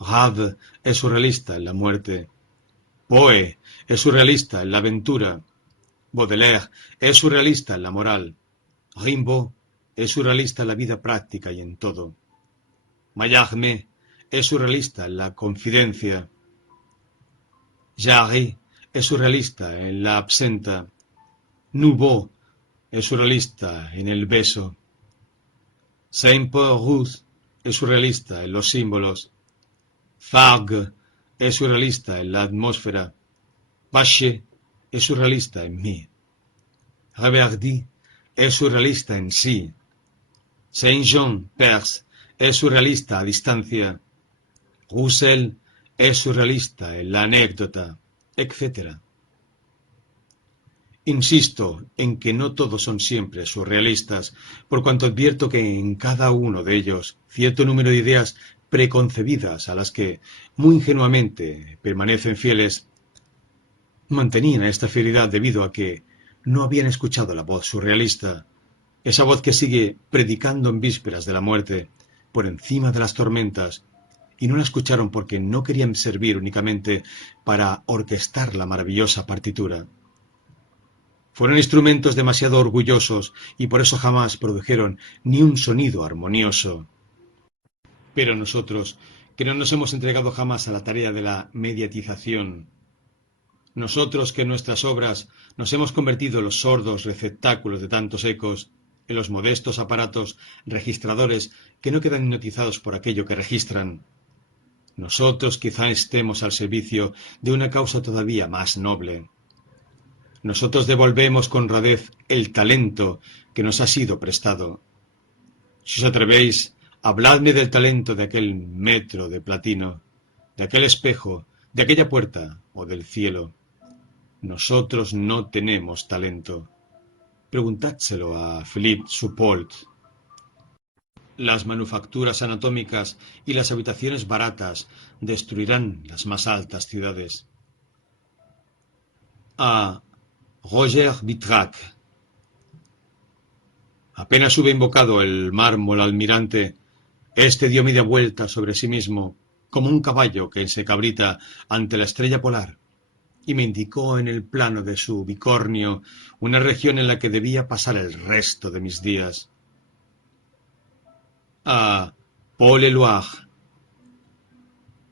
Rave es surrealista en la muerte, Poe es surrealista en la aventura, Baudelaire es surrealista en la moral, Rimbaud es surrealista en la vida práctica y en todo, Mallarmé es surrealista en la confidencia, Jarry es surrealista en la absenta, Nouveau es surrealista en el beso, Saint-Paul es surrealista en los símbolos, Fargue es surrealista en la atmósfera, Bachet es surrealista en mí, Reverdy es surrealista en sí, Saint-Jean-Perse es surrealista a distancia, Roussel es surrealista en la anécdota, etc. Insisto en que no todos son siempre surrealistas, por cuanto advierto que en cada uno de ellos cierto número de ideas preconcebidas a las que, muy ingenuamente, permanecen fieles, mantenían esta fidelidad debido a que no habían escuchado la voz surrealista, esa voz que sigue predicando en vísperas de la muerte, por encima de las tormentas, y no la escucharon porque no querían servir únicamente para orquestar la maravillosa partitura. Fueron instrumentos demasiado orgullosos y por eso jamás produjeron ni un sonido armonioso. Pero nosotros, que no nos hemos entregado jamás a la tarea de la mediatización, nosotros que en nuestras obras nos hemos convertido en los sordos receptáculos de tantos ecos, en los modestos aparatos registradores que no quedan hipnotizados por aquello que registran, nosotros quizá estemos al servicio de una causa todavía más noble. Nosotros devolvemos con honradez el talento que nos ha sido prestado. Si os atrevéis, habladme del talento de aquel metro de platino, de aquel espejo, de aquella puerta o del cielo. Nosotros no tenemos talento. Preguntádselo a Philippe Soupault. Las manufacturas anatómicas y las habitaciones baratas destruirán las más altas ciudades. A Roger Vitrac. Apenas hube invocado el mármol almirante, este dio media vuelta sobre sí mismo, como un caballo que se cabrita ante la estrella polar, y me indicó en el plano de su bicornio una región en la que debía pasar el resto de mis días. A Paul Eluard.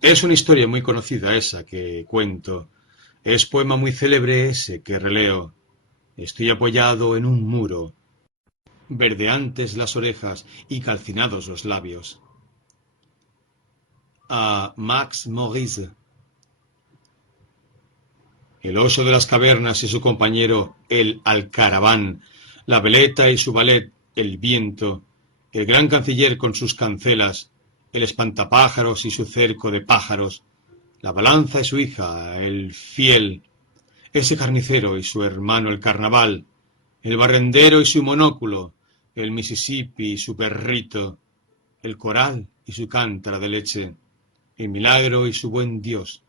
Es una historia muy conocida esa que cuento. Es poema muy célebre ese que releo. Estoy apoyado en un muro, verdeantes las orejas y calcinados los labios. A Max Maurice. El oso de las cavernas y su compañero, el alcaraván, la veleta y su ballet, el viento, el gran canciller con sus cancelas, el espantapájaros y su cerco de pájaros, la balanza y su hija, el fiel, ese carnicero y su hermano el carnaval, el barrendero y su monóculo, el Mississippi y su perrito, el coral y su cántara de leche, el milagro y su buen Dios,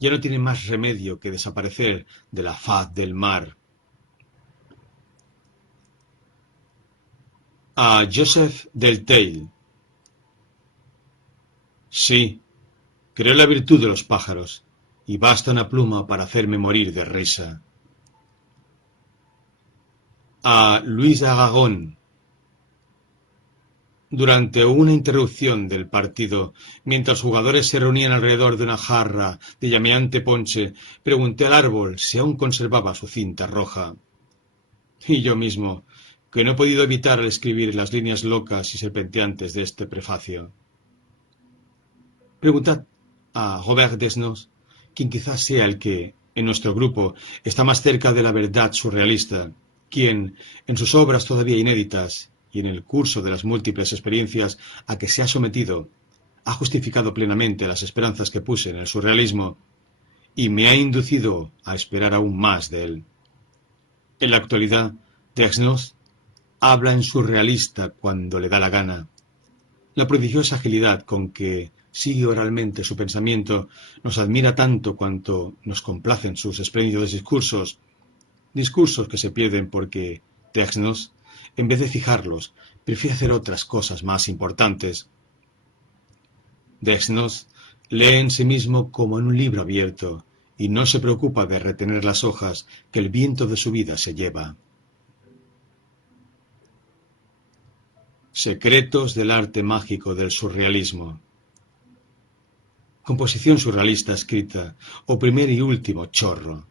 ya no tienen más remedio que desaparecer de la faz del mar. A Joseph Delteil. Sí, creo en la virtud de los pájaros. y basta una pluma para hacerme morir de risa. A Luis Agagón. Durante una interrupción del partido, mientras los jugadores se reunían alrededor de una jarra de llameante ponche, pregunté al árbol si aún conservaba su cinta roja. Y yo mismo, que no he podido evitar al escribir las líneas locas y serpenteantes de este prefacio. Preguntad a Robert Desnos, quien quizás sea el que, en nuestro grupo, está más cerca de la verdad surrealista, quien, en sus obras todavía inéditas y en el curso de las múltiples experiencias a que se ha sometido, ha justificado plenamente las esperanzas que puse en el surrealismo y me ha inducido a esperar aún más de él. En la actualidad, Desnos habla en surrealista cuando le da la gana. La prodigiosa agilidad con que sigue oralmente su pensamiento nos admira tanto cuanto nos complacen sus espléndidos discursos que se pierden porque Desnos, en vez de fijarlos, prefiere hacer otras cosas más importantes. Desnos lee en sí mismo como en un libro abierto y no se preocupa de retener las hojas que el viento de su vida se lleva. Secretos del arte mágico del surrealismo. Composición surrealista escrita, o primer y último chorro.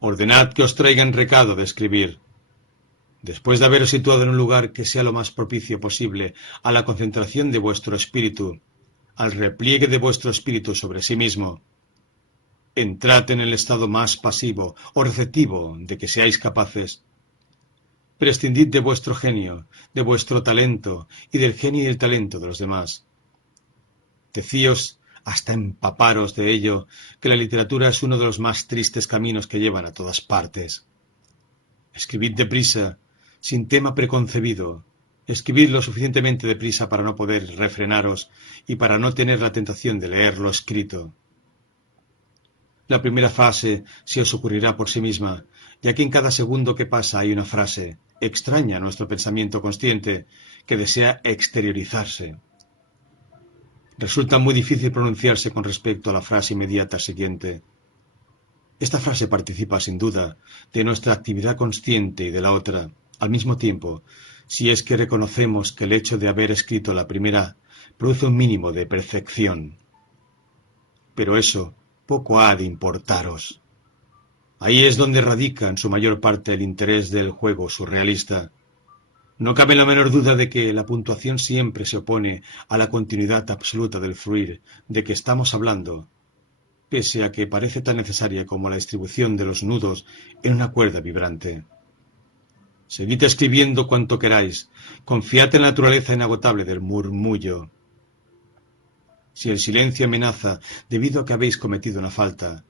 Ordenad que os traigan recado de escribir. Después de haberos situado en un lugar que sea lo más propicio posible a la concentración de vuestro espíritu, al repliegue de vuestro espíritu sobre sí mismo, entrad en el estado más pasivo o receptivo de que seáis capaces. Prescindid de vuestro genio, de vuestro talento y del genio y del talento de los demás. Decíos, hasta empaparos de ello, que la literatura es uno de los más tristes caminos que llevan a todas partes. Escribid deprisa, sin tema preconcebido. Escribid lo suficientemente deprisa para no poder refrenaros y para no tener la tentación de leer lo escrito. La primera frase se os ocurrirá por sí misma, ya que en cada segundo que pasa hay una frase, extraña a nuestro pensamiento consciente, que desea exteriorizarse. Resulta muy difícil pronunciarse con respecto a la frase inmediata siguiente. Esta frase participa, sin duda, de nuestra actividad consciente y de la otra, al mismo tiempo, si es que reconocemos que el hecho de haber escrito la primera produce un mínimo de percepción. Pero eso poco ha de importaros. Ahí es donde radica en su mayor parte el interés del juego surrealista. No cabe la menor duda de que la puntuación siempre se opone a la continuidad absoluta del fluir de que estamos hablando, pese a que parece tan necesaria como la distribución de los nudos en una cuerda vibrante. Seguid escribiendo cuanto queráis, confiad en la naturaleza inagotable del murmullo. Si el silencio amenaza debido a que habéis cometido una falta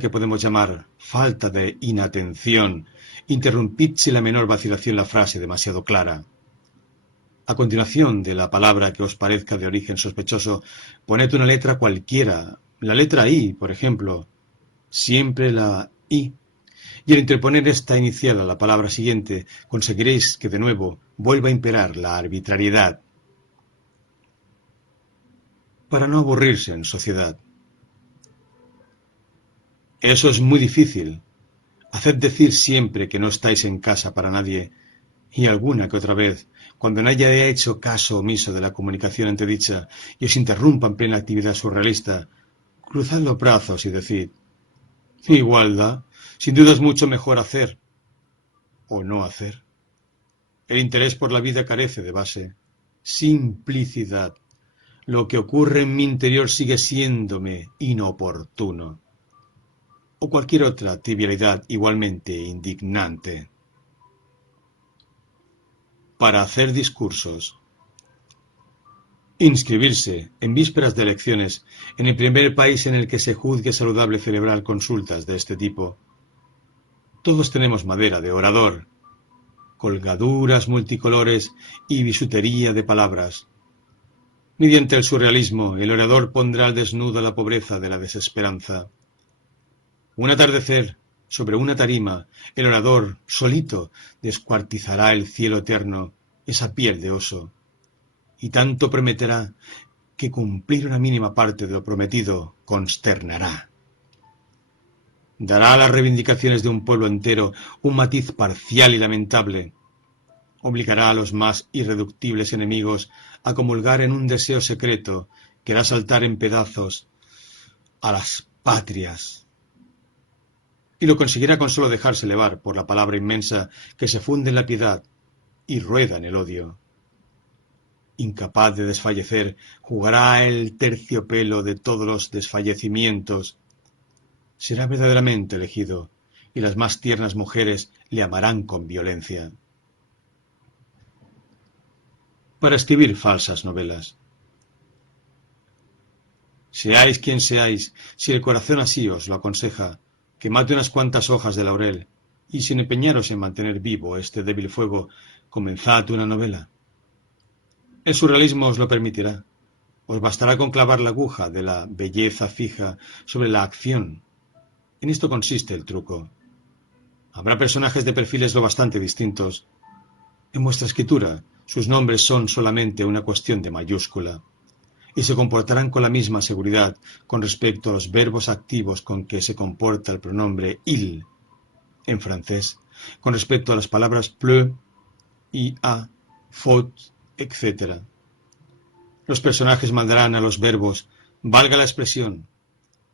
que podemos llamar falta de inatención, interrumpid sin la menor vacilación la frase demasiado clara. A continuación de la palabra que os parezca de origen sospechoso, poned una letra cualquiera, la letra I, por ejemplo, siempre la I, y al interponer esta inicial a la palabra siguiente, conseguiréis que de nuevo vuelva a imperar la arbitrariedad. Para no aburrirse en sociedad. Eso es muy difícil. Haced decir siempre que no estáis en casa para nadie, y alguna que otra vez, cuando no haya hecho caso omiso de la comunicación antedicha y os interrumpa en plena actividad surrealista, cruzad los brazos y decid: igualdad, sin duda es mucho mejor hacer o no hacer. El interés por la vida carece de base. Simplicidad. Lo que ocurre en mi interior sigue siéndome inoportuno. O cualquier otra trivialidad igualmente indignante. Para hacer discursos. Inscribirse, en vísperas de elecciones, en el primer país en el que se juzgue saludable celebrar consultas de este tipo. Todos tenemos madera de orador, colgaduras multicolores y bisutería de palabras. Mediante el surrealismo, el orador pondrá al desnudo la pobreza de la desesperanza. Un atardecer, sobre una tarima, el orador, solito, descuartizará el cielo eterno, esa piel de oso, y tanto prometerá que cumplir una mínima parte de lo prometido consternará. Dará a las reivindicaciones de un pueblo entero un matiz parcial y lamentable. Obligará a los más irreductibles enemigos a comulgar en un deseo secreto que hará saltar en pedazos a las patrias. Y lo conseguirá con solo dejarse elevar por la palabra inmensa que se funde en la piedad y rueda en el odio. Incapaz de desfallecer, jugará el terciopelo de todos los desfallecimientos. Será verdaderamente elegido, y las más tiernas mujeres le amarán con violencia. Para escribir falsas novelas. Seáis quien seáis, si el corazón así os lo aconseja, quemad unas cuantas hojas de laurel, y sin empeñaros en mantener vivo este débil fuego, comenzad una novela. El surrealismo os lo permitirá. Os bastará con clavar la aguja de la belleza fija sobre la acción. En esto consiste el truco. Habrá personajes de perfiles lo bastante distintos. En vuestra escritura, sus nombres son solamente una cuestión de mayúscula, y se comportarán con la misma seguridad con respecto a los verbos activos con que se comporta el pronombre il, en francés, con respecto a las palabras pleu, ia, faute, etc. Los personajes mandarán a los verbos, valga la expresión,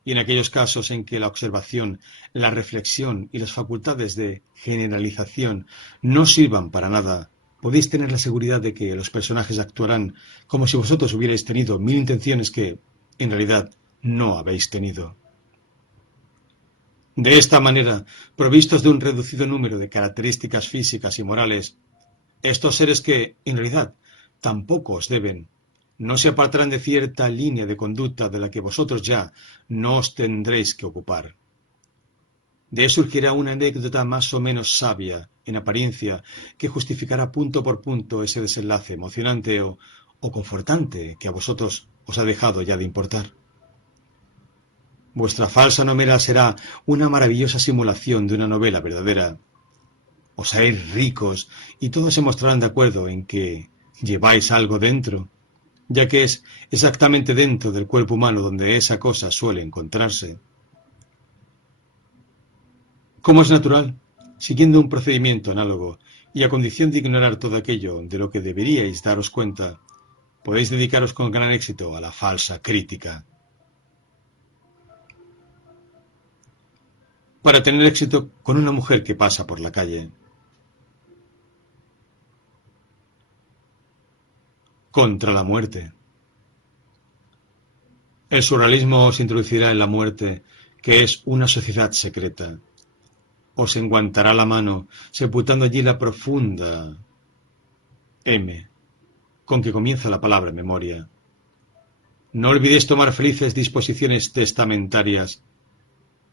y en aquellos casos en que la observación, la reflexión y las facultades de generalización no sirvan para nada, podéis tener la seguridad de que los personajes actuarán como si vosotros hubierais tenido 1000 intenciones que, en realidad, no habéis tenido. De esta manera, provistos de un reducido número de características físicas y morales, estos seres que, en realidad, tampoco os deben, no se apartarán de cierta línea de conducta de la que vosotros ya no os tendréis que ocupar. De él surgirá una anécdota más o menos sabia, en apariencia, que justificará punto por punto ese desenlace emocionante o confortante que a vosotros os ha dejado ya de importar. Vuestra falsa novela será una maravillosa simulación de una novela verdadera. Os haréis ricos y todos se mostrarán de acuerdo en que lleváis algo dentro, ya que es exactamente dentro del cuerpo humano donde esa cosa suele encontrarse. Como es natural, siguiendo un procedimiento análogo y a condición de ignorar todo aquello de lo que deberíais daros cuenta, podéis dedicaros con gran éxito a la falsa crítica. Para tener éxito con una mujer que pasa por la calle. Contra la muerte. El surrealismo os introducirá en la muerte, que es una sociedad secreta. Os enguantará la mano, sepultando allí la profunda M, con que comienza la palabra memoria. No olvidéis tomar felices disposiciones testamentarias.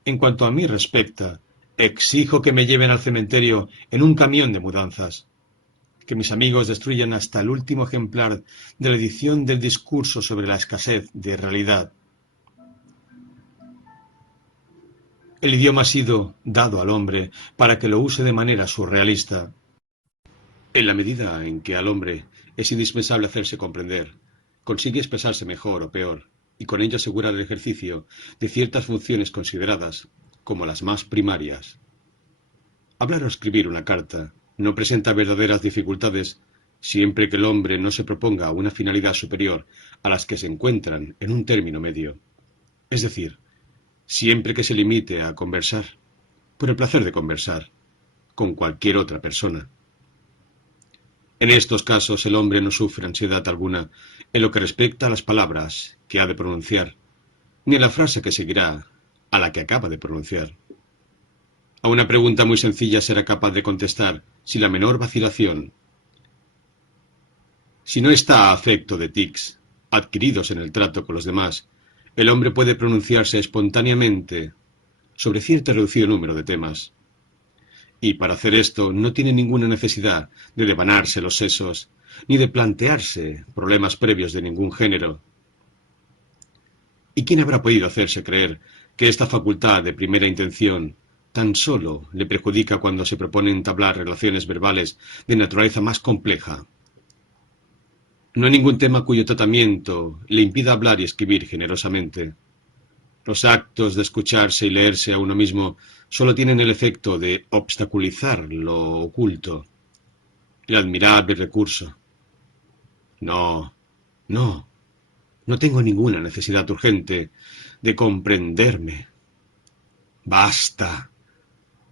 En cuanto a mí respecta, exijo que me lleven al cementerio en un camión de mudanzas. Que mis amigos destruyan hasta el último ejemplar de la edición del discurso sobre la escasez de realidad. El idioma ha sido dado al hombre para que lo use de manera surrealista. En la medida en que al hombre es indispensable hacerse comprender, consigue expresarse mejor o peor, y con ello asegurar el ejercicio de ciertas funciones consideradas como las más primarias. Hablar o escribir una carta no presenta verdaderas dificultades siempre que el hombre no se proponga una finalidad superior a las que se encuentran en un término medio. Es decir, siempre que se limite a conversar, por el placer de conversar, con cualquier otra persona. En estos casos el hombre no sufre ansiedad alguna en lo que respecta a las palabras que ha de pronunciar, ni a la frase que seguirá a la que acaba de pronunciar. A una pregunta muy sencilla será capaz de contestar sin la menor vacilación. Si no está a afecto de tics, adquiridos en el trato con los demás, el hombre puede pronunciarse espontáneamente sobre cierto reducido número de temas. Y para hacer esto no tiene ninguna necesidad de devanarse los sesos, ni de plantearse problemas previos de ningún género. ¿Y quién habrá podido hacerse creer que esta facultad de primera intención tan solo le perjudica cuando se propone entablar relaciones verbales de naturaleza más compleja? No hay ningún tema cuyo tratamiento le impida hablar y escribir generosamente. Los actos de escucharse y leerse a uno mismo solo tienen el efecto de obstaculizar lo oculto, el admirable recurso. No, no, no tengo ninguna necesidad urgente de comprenderme. Basta,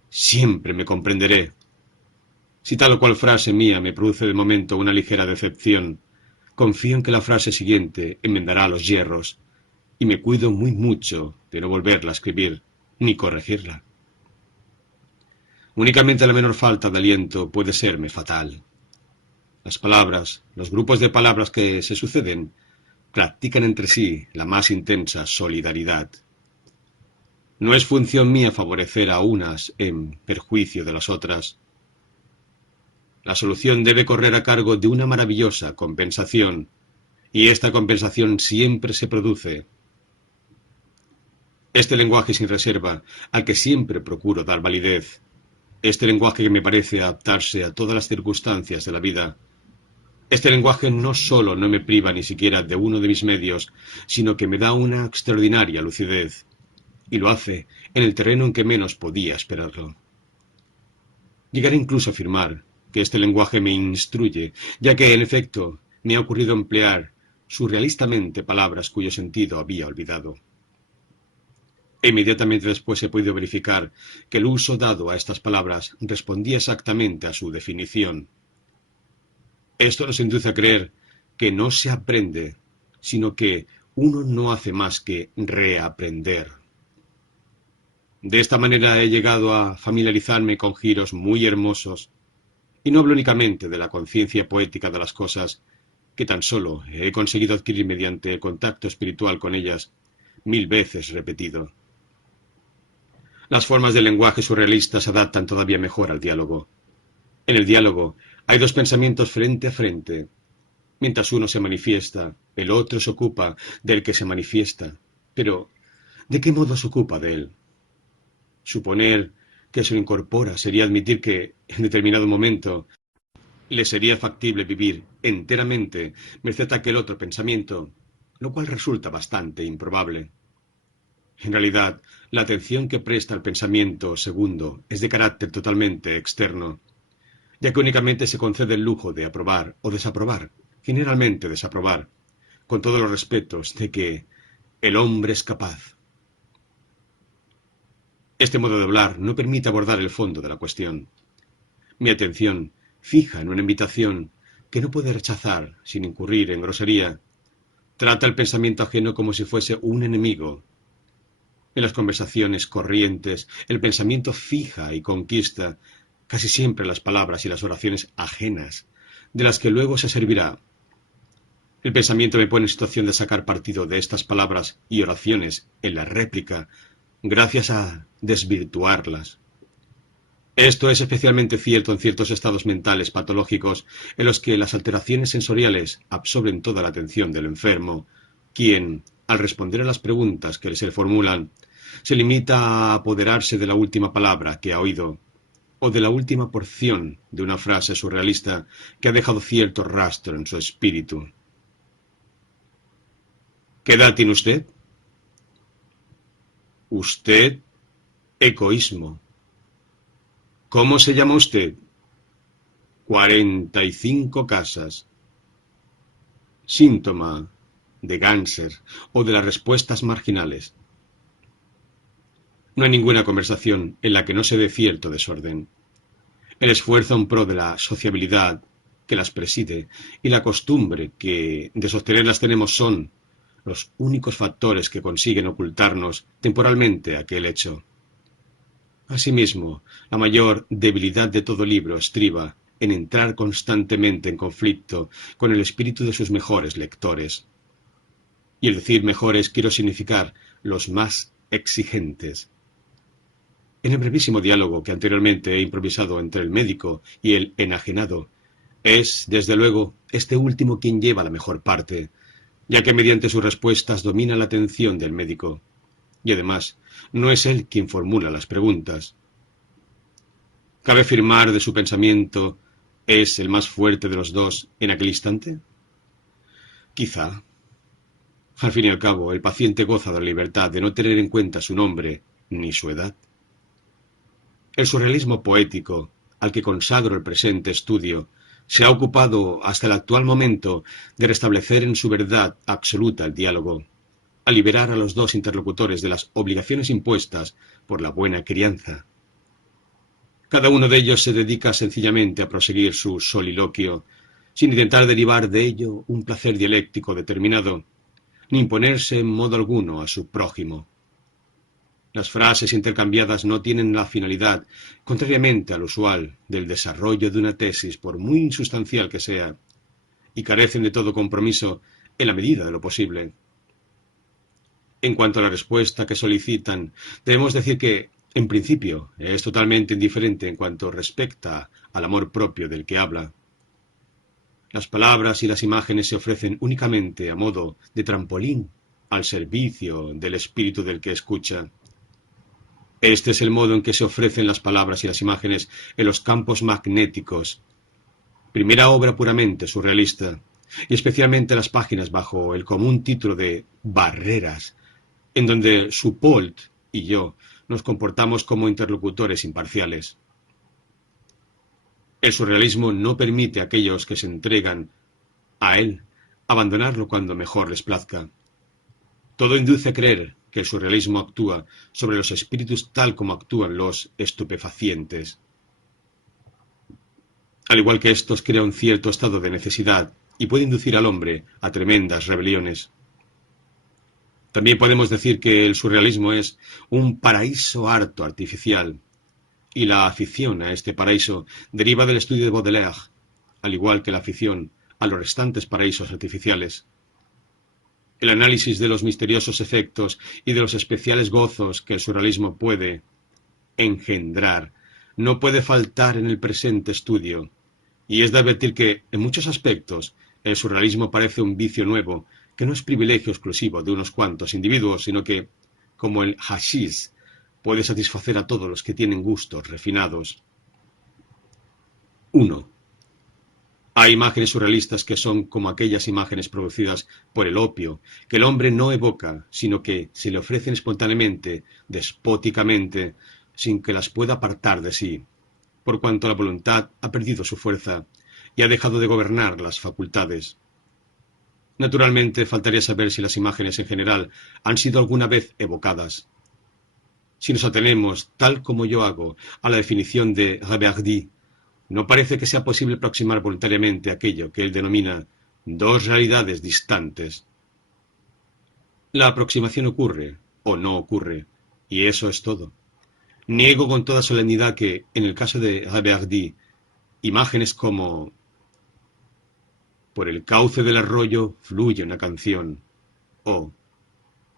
siempre me comprenderé. Si tal o cual frase mía me produce de momento una ligera decepción, confío en que la frase siguiente enmendará los yerros, y me cuido muy mucho de no volverla a escribir ni corregirla. Únicamente la menor falta de aliento puede serme fatal. Las palabras, los grupos de palabras que se suceden, practican entre sí la más intensa solidaridad. No es función mía favorecer a unas en perjuicio de las otras. La solución debe correr a cargo de una maravillosa compensación, y esta compensación siempre se produce. Este lenguaje sin reserva, al que siempre procuro dar validez, este lenguaje que me parece adaptarse a todas las circunstancias de la vida, este lenguaje no solo no me priva ni siquiera de uno de mis medios, sino que me da una extraordinaria lucidez, y lo hace en el terreno en que menos podía esperarlo. Llegaré incluso a afirmar que este lenguaje me instruye, ya que, en efecto, me ha ocurrido emplear surrealistamente palabras cuyo sentido había olvidado. E inmediatamente después he podido verificar que el uso dado a estas palabras respondía exactamente a su definición. Esto nos induce a creer que no se aprende, sino que uno no hace más que reaprender. De esta manera he llegado a familiarizarme con giros muy hermosos, y no hablo únicamente de la conciencia poética de las cosas, que tan solo he conseguido adquirir mediante el contacto espiritual con ellas, 1000 veces repetido. Las formas del lenguaje surrealista se adaptan todavía mejor al diálogo. En el diálogo hay dos pensamientos frente a frente. Mientras uno se manifiesta, el otro se ocupa del que se manifiesta. Pero, ¿de qué modo se ocupa de él? Suponer que se lo incorpora sería admitir que, en determinado momento, le sería factible vivir enteramente merced a aquel otro pensamiento, lo cual resulta bastante improbable. En realidad, la atención que presta al pensamiento segundo es de carácter totalmente externo, ya que únicamente se concede el lujo de aprobar o desaprobar, generalmente desaprobar, con todos los respetos de que el hombre es capaz. Este modo de hablar no permite abordar el fondo de la cuestión. Mi atención, fija en una invitación que no puede rechazar sin incurrir en grosería, trata el pensamiento ajeno como si fuese un enemigo. En las conversaciones corrientes, el pensamiento fija y conquista casi siempre las palabras y las oraciones ajenas, de las que luego se servirá. El pensamiento me pone en situación de sacar partido de estas palabras y oraciones en la réplica, gracias a desvirtuarlas. Esto es especialmente cierto en ciertos estados mentales patológicos en los que las alteraciones sensoriales absorben toda la atención del enfermo, quien, al responder a las preguntas que se le formulan, se limita a apoderarse de la última palabra que ha oído, o de la última porción de una frase surrealista que ha dejado cierto rastro en su espíritu. ¿Qué edad tiene usted? Usted, egoísmo. ¿Cómo se llama usted? 45 casas. Síntoma de Ganser o de las respuestas marginales. No hay ninguna conversación en la que no se dé cierto desorden. El esfuerzo en pro de la sociabilidad que las preside y la costumbre que de sostenerlas tenemos son los únicos factores que consiguen ocultarnos temporalmente aquel hecho. Asimismo, la mayor debilidad de todo libro estriba en entrar constantemente en conflicto con el espíritu de sus mejores lectores. Y al decir mejores quiero significar los más exigentes. En el brevísimo diálogo que anteriormente he improvisado entre el médico y el enajenado, es, desde luego, este último quien lleva la mejor parte, ya que mediante sus respuestas domina la atención del médico, y además no es él quien formula las preguntas. ¿Cabe afirmar de su pensamiento es el más fuerte de los dos en aquel instante? Quizá. Al fin y al cabo, el paciente goza de la libertad de no tener en cuenta su nombre ni su edad. El surrealismo poético, al que consagro el presente estudio, se ha ocupado hasta el actual momento de restablecer en su verdad absoluta el diálogo, a liberar a los dos interlocutores de las obligaciones impuestas por la buena crianza. Cada uno de ellos se dedica sencillamente a proseguir su soliloquio, sin intentar derivar de ello un placer dialéctico determinado, ni imponerse en modo alguno a su prójimo. Las frases intercambiadas no tienen la finalidad, contrariamente al usual, del desarrollo de una tesis, por muy insustancial que sea, y carecen de todo compromiso en la medida de lo posible. En cuanto a la respuesta que solicitan, debemos decir que, en principio, es totalmente indiferente en cuanto respecta al amor propio del que habla. Las palabras y las imágenes se ofrecen únicamente a modo de trampolín al servicio del espíritu del que escucha. Este es el modo en que se ofrecen las palabras y las imágenes en los campos magnéticos, primera obra puramente surrealista, y especialmente las páginas bajo el común título de Barreras, en donde Soupault y yo nos comportamos como interlocutores imparciales. El surrealismo no permite a aquellos que se entregan a él abandonarlo cuando mejor les plazca. Todo induce a creer que el surrealismo actúa sobre los espíritus tal como actúan los estupefacientes. Al igual que estos, crea un cierto estado de necesidad y puede inducir al hombre a tremendas rebeliones. También podemos decir que el surrealismo es un paraíso harto artificial, y la afición a este paraíso deriva del estudio de Baudelaire, al igual que la afición a los restantes paraísos artificiales. El análisis de los misteriosos efectos y de los especiales gozos que el surrealismo puede engendrar no puede faltar en el presente estudio, y es de advertir que, en muchos aspectos, el surrealismo parece un vicio nuevo, que no es privilegio exclusivo de unos cuantos individuos, sino que, como el hashish, puede satisfacer a todos los que tienen gustos refinados. 1. Hay imágenes surrealistas que son como aquellas imágenes producidas por el opio, que el hombre no evoca, sino que se le ofrecen espontáneamente, despóticamente, sin que las pueda apartar de sí, por cuanto la voluntad ha perdido su fuerza y ha dejado de gobernar las facultades. Naturalmente, faltaría saber si las imágenes en general han sido alguna vez evocadas. Si nos atenemos, tal como yo hago, a la definición de Reverdy, no parece que sea posible aproximar voluntariamente aquello que él denomina dos realidades distantes. La aproximación ocurre o no ocurre, y eso es todo. Niego con toda solemnidad que, en el caso de Reverdy, imágenes como por el cauce del arroyo fluye una canción, o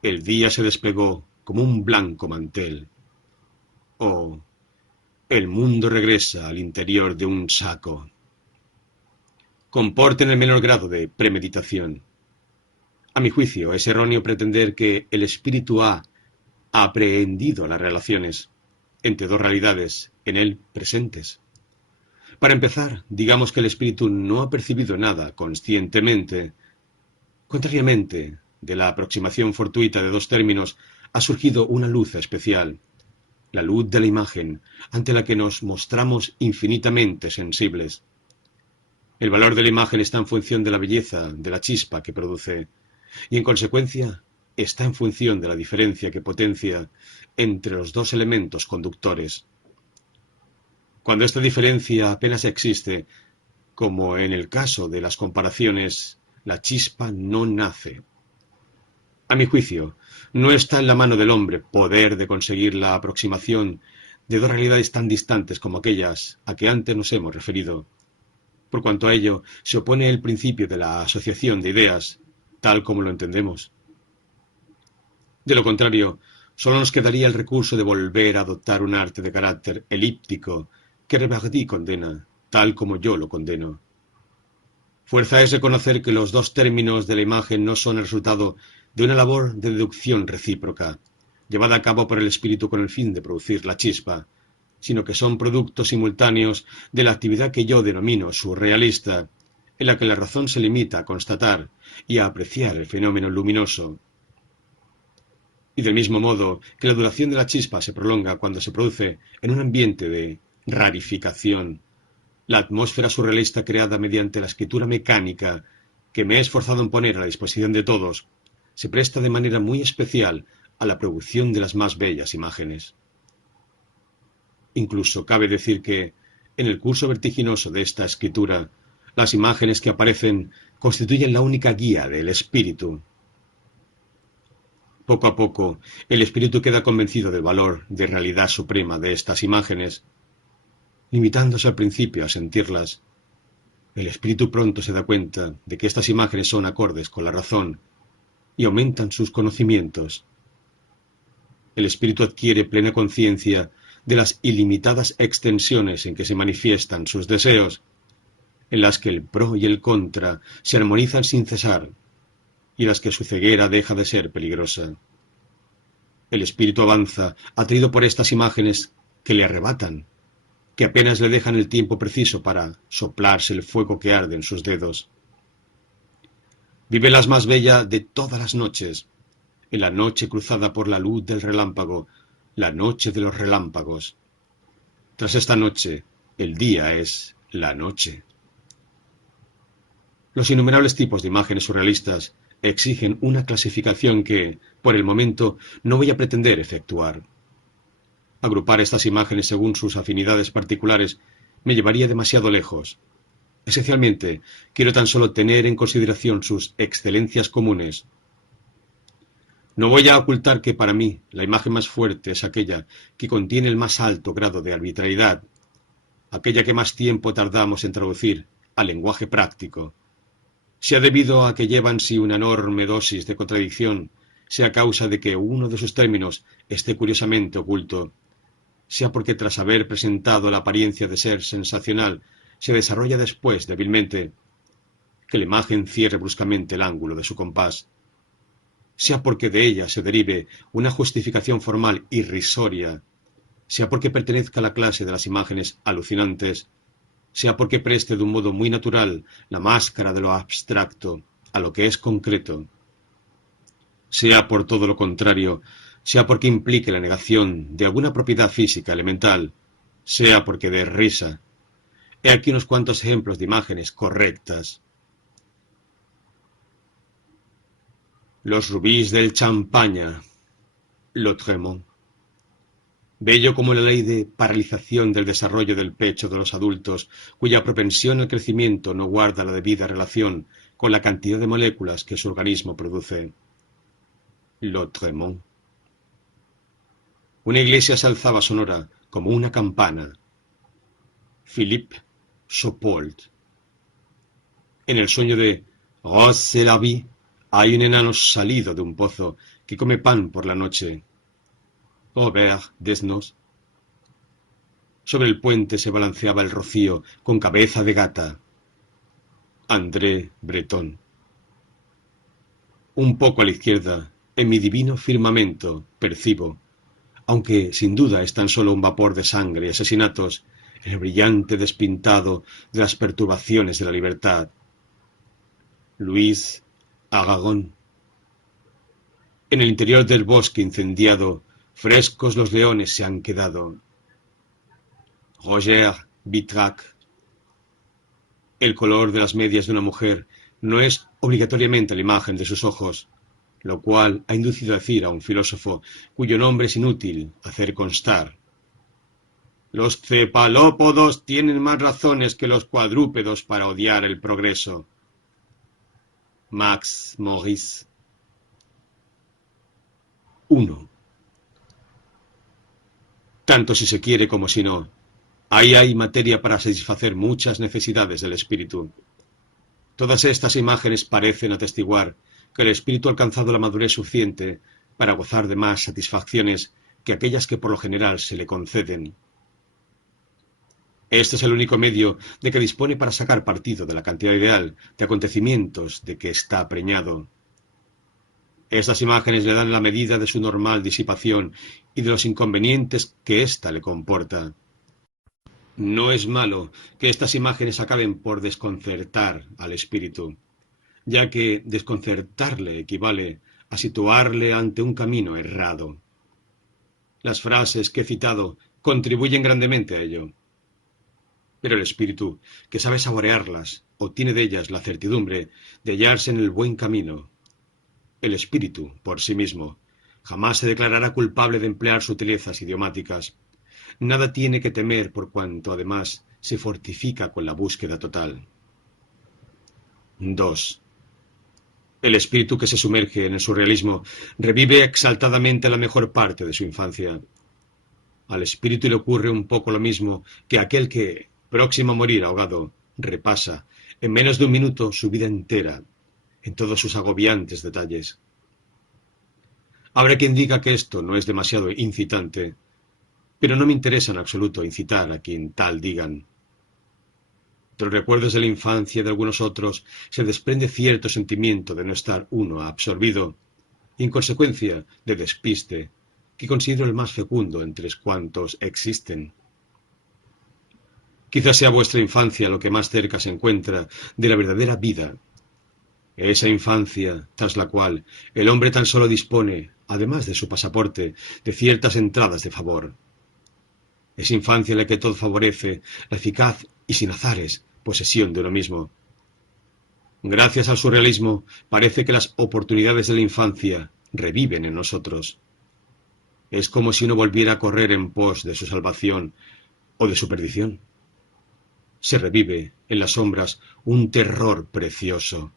el día se desplegó como un blanco mantel, o el mundo regresa al interior de un saco, comporten el menor grado de premeditación. A mi juicio, es erróneo pretender que el espíritu ha aprehendido las relaciones entre dos realidades en él presentes. Para empezar, digamos que el espíritu no ha percibido nada conscientemente. Contrariamente, de la aproximación fortuita de dos términos ha surgido una luz especial, la luz de la imagen, ante la que nos mostramos infinitamente sensibles. El valor de la imagen está en función de la belleza de la chispa que produce, y en consecuencia está en función de la diferencia que potencia entre los dos elementos conductores. Cuando esta diferencia apenas existe, como en el caso de las comparaciones, la chispa no nace. A mi juicio, no está en la mano del hombre poder de conseguir la aproximación de dos realidades tan distantes como aquellas a que antes nos hemos referido. Por cuanto a ello, se opone el principio de la asociación de ideas, tal como lo entendemos. De lo contrario, solo nos quedaría el recurso de volver a adoptar un arte de carácter elíptico que Reverdy condena, tal como yo lo condeno. Fuerza es reconocer que los dos términos de la imagen no son el resultado de una labor de deducción recíproca, llevada a cabo por el espíritu con el fin de producir la chispa, sino que son productos simultáneos de la actividad que yo denomino surrealista, en la que la razón se limita a constatar y a apreciar el fenómeno luminoso. Y del mismo modo que la duración de la chispa se prolonga cuando se produce en un ambiente de rarificación, la atmósfera surrealista creada mediante la escritura mecánica que me he esforzado en poner a la disposición de todos, se presta de manera muy especial a la producción de las más bellas imágenes. Incluso cabe decir que, en el curso vertiginoso de esta escritura, las imágenes que aparecen constituyen la única guía del espíritu. Poco a poco, el espíritu queda convencido del valor de realidad suprema de estas imágenes. Limitándose al principio a sentirlas, el espíritu pronto se da cuenta de que estas imágenes son acordes con la razón y aumentan sus conocimientos. El espíritu adquiere plena conciencia de las ilimitadas extensiones en que se manifiestan sus deseos, en las que el pro y el contra se armonizan sin cesar, y en las que su ceguera deja de ser peligrosa. El espíritu avanza, atraído por estas imágenes que le arrebatan, que apenas le dejan el tiempo preciso para soplarse el fuego que arde en sus dedos. Vive la más bella de todas las noches, en la noche cruzada por la luz del relámpago, la noche de los relámpagos. Tras esta noche, el día es la noche. Los innumerables tipos de imágenes surrealistas exigen una clasificación que, por el momento, no voy a pretender efectuar. Agrupar estas imágenes según sus afinidades particulares me llevaría demasiado lejos. Esencialmente, quiero tan solo tener en consideración sus excelencias comunes. No voy a ocultar que para mí la imagen más fuerte es aquella que contiene el más alto grado de arbitrariedad, aquella que más tiempo tardamos en traducir al lenguaje práctico, sea debido a que lleva en sí una enorme dosis de contradicción, sea a causa de que uno de sus términos esté curiosamente oculto, sea porque tras haber presentado la apariencia de ser sensacional, se desarrolla después débilmente, que la imagen cierre bruscamente el ángulo de su compás, sea porque de ella se derive una justificación formal irrisoria, sea porque pertenezca a la clase de las imágenes alucinantes, sea porque preste de un modo muy natural la máscara de lo abstracto a lo que es concreto, sea por todo lo contrario, sea porque implique la negación de alguna propiedad física elemental, sea porque dé risa. He aquí unos cuantos ejemplos de imágenes correctas. Los rubíes del Champaña, Lautréamont. Bello como la ley de paralización del desarrollo del pecho de los adultos, cuya propensión al crecimiento no guarda la debida relación con la cantidad de moléculas que su organismo produce. Lautréamont. Una iglesia se alzaba sonora como una campana. Philippe Chaupold. En el sueño de Rose la vie hay un enano salido de un pozo que come pan por la noche. Robert Desnos. Sobre el puente se balanceaba el rocío con cabeza de gata. André Breton. Un poco a la izquierda, en mi divino firmamento, percibo, aunque sin duda es tan solo un vapor de sangre y asesinatos, el brillante despintado de las perturbaciones de la libertad. Luis Aragon. En el interior del bosque incendiado, frescos los leones se han quedado. Roger Vitrac. El color de las medias de una mujer no es obligatoriamente la imagen de sus ojos, lo cual ha inducido a decir a un filósofo cuyo nombre es inútil hacer constar. Los cefalópodos tienen más razones que los cuadrúpedos para odiar el progreso. Max Morris. 1. Tanto si se quiere como si no, ahí hay materia para satisfacer muchas necesidades del espíritu. Todas estas imágenes parecen atestiguar que el espíritu ha alcanzado la madurez suficiente para gozar de más satisfacciones que aquellas que por lo general se le conceden. Este es el único medio de que dispone para sacar partido de la cantidad ideal de acontecimientos de que está preñado. Estas imágenes le dan la medida de su normal disipación y de los inconvenientes que ésta le comporta. No es malo que estas imágenes acaben por desconcertar al espíritu, ya que desconcertarle equivale a situarle ante un camino errado. Las frases que he citado contribuyen grandemente a ello. Pero el espíritu, que sabe saborearlas, obtiene de ellas la certidumbre de hallarse en el buen camino. El espíritu, por sí mismo, jamás se declarará culpable de emplear sutilezas idiomáticas. Nada tiene que temer por cuanto, además, se fortifica con la búsqueda total. 2. El espíritu que se sumerge en el surrealismo revive exaltadamente la mejor parte de su infancia. Al espíritu le ocurre un poco lo mismo que aquel que, próximo a morir ahogado, repasa, en menos de un minuto, su vida entera, en todos sus agobiantes detalles. Habrá quien diga que esto no es demasiado incitante, pero no me interesa en absoluto incitar a quien tal digan. De los recuerdos de la infancia y de algunos otros se desprende cierto sentimiento de no estar uno absorbido, y en consecuencia de despiste, que considero el más fecundo entre cuantos existen. Quizás sea vuestra infancia lo que más cerca se encuentra de la verdadera vida. Esa infancia, tras la cual el hombre tan solo dispone, además de su pasaporte, de ciertas entradas de favor. Es infancia en la que todo favorece la eficaz y sin azares posesión de uno mismo. Gracias al surrealismo, parece que las oportunidades de la infancia reviven en nosotros. Es como si uno volviera a correr en pos de su salvación o de su perdición. Se revive en las sombras un terror precioso.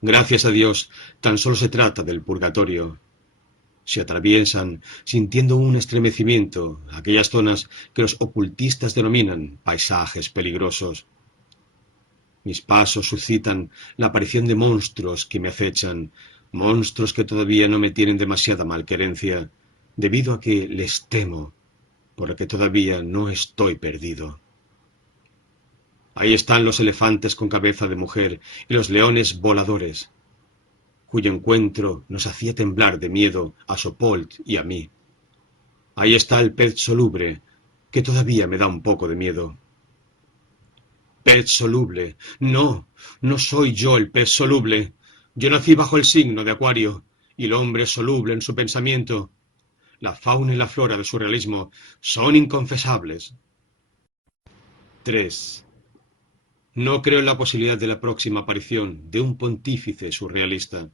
Gracias a Dios, tan solo se trata del purgatorio. Se atraviesan, sintiendo un estremecimiento, aquellas zonas que los ocultistas denominan paisajes peligrosos. Mis pasos suscitan la aparición de monstruos que me acechan, monstruos que todavía no me tienen demasiada malquerencia, debido a que les temo, porque todavía no estoy perdido. Ahí están los elefantes con cabeza de mujer y los leones voladores, cuyo encuentro nos hacía temblar de miedo a Sopolt y a mí. Ahí está el pez soluble, que todavía me da un poco de miedo. Pez soluble. No, no soy yo el pez soluble. Yo nací bajo el signo de Acuario, y el hombre es soluble en su pensamiento. La fauna y la flora del surrealismo son inconfesables. 3. No creo en la posibilidad de la próxima aparición de un pontífice surrealista.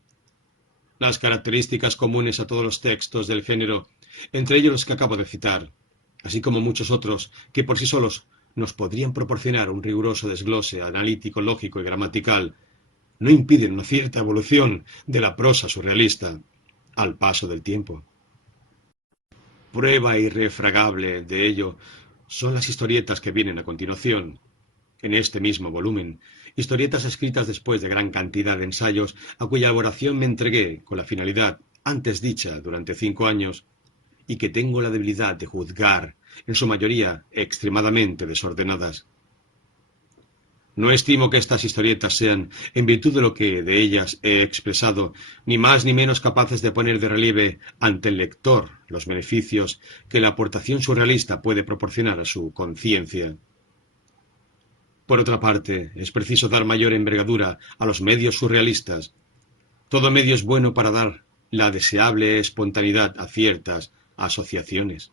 Las características comunes a todos los textos del género, entre ellos los que acabo de citar, así como muchos otros que por sí solos nos podrían proporcionar un riguroso desglose analítico, lógico y gramatical, no impiden una cierta evolución de la prosa surrealista al paso del tiempo. Prueba irrefragable de ello son las historietas que vienen a continuación, en este mismo volumen, historietas escritas después de gran cantidad de ensayos a cuya elaboración me entregué con la finalidad antes dicha durante 5 años y que tengo la debilidad de juzgar, en su mayoría extremadamente desordenadas. No estimo que estas historietas sean, en virtud de lo que de ellas he expresado, ni más ni menos capaces de poner de relieve ante el lector los beneficios que la aportación surrealista puede proporcionar a su conciencia. Por otra parte, es preciso dar mayor envergadura a los medios surrealistas. Todo medio es bueno para dar la deseable espontaneidad a ciertas asociaciones.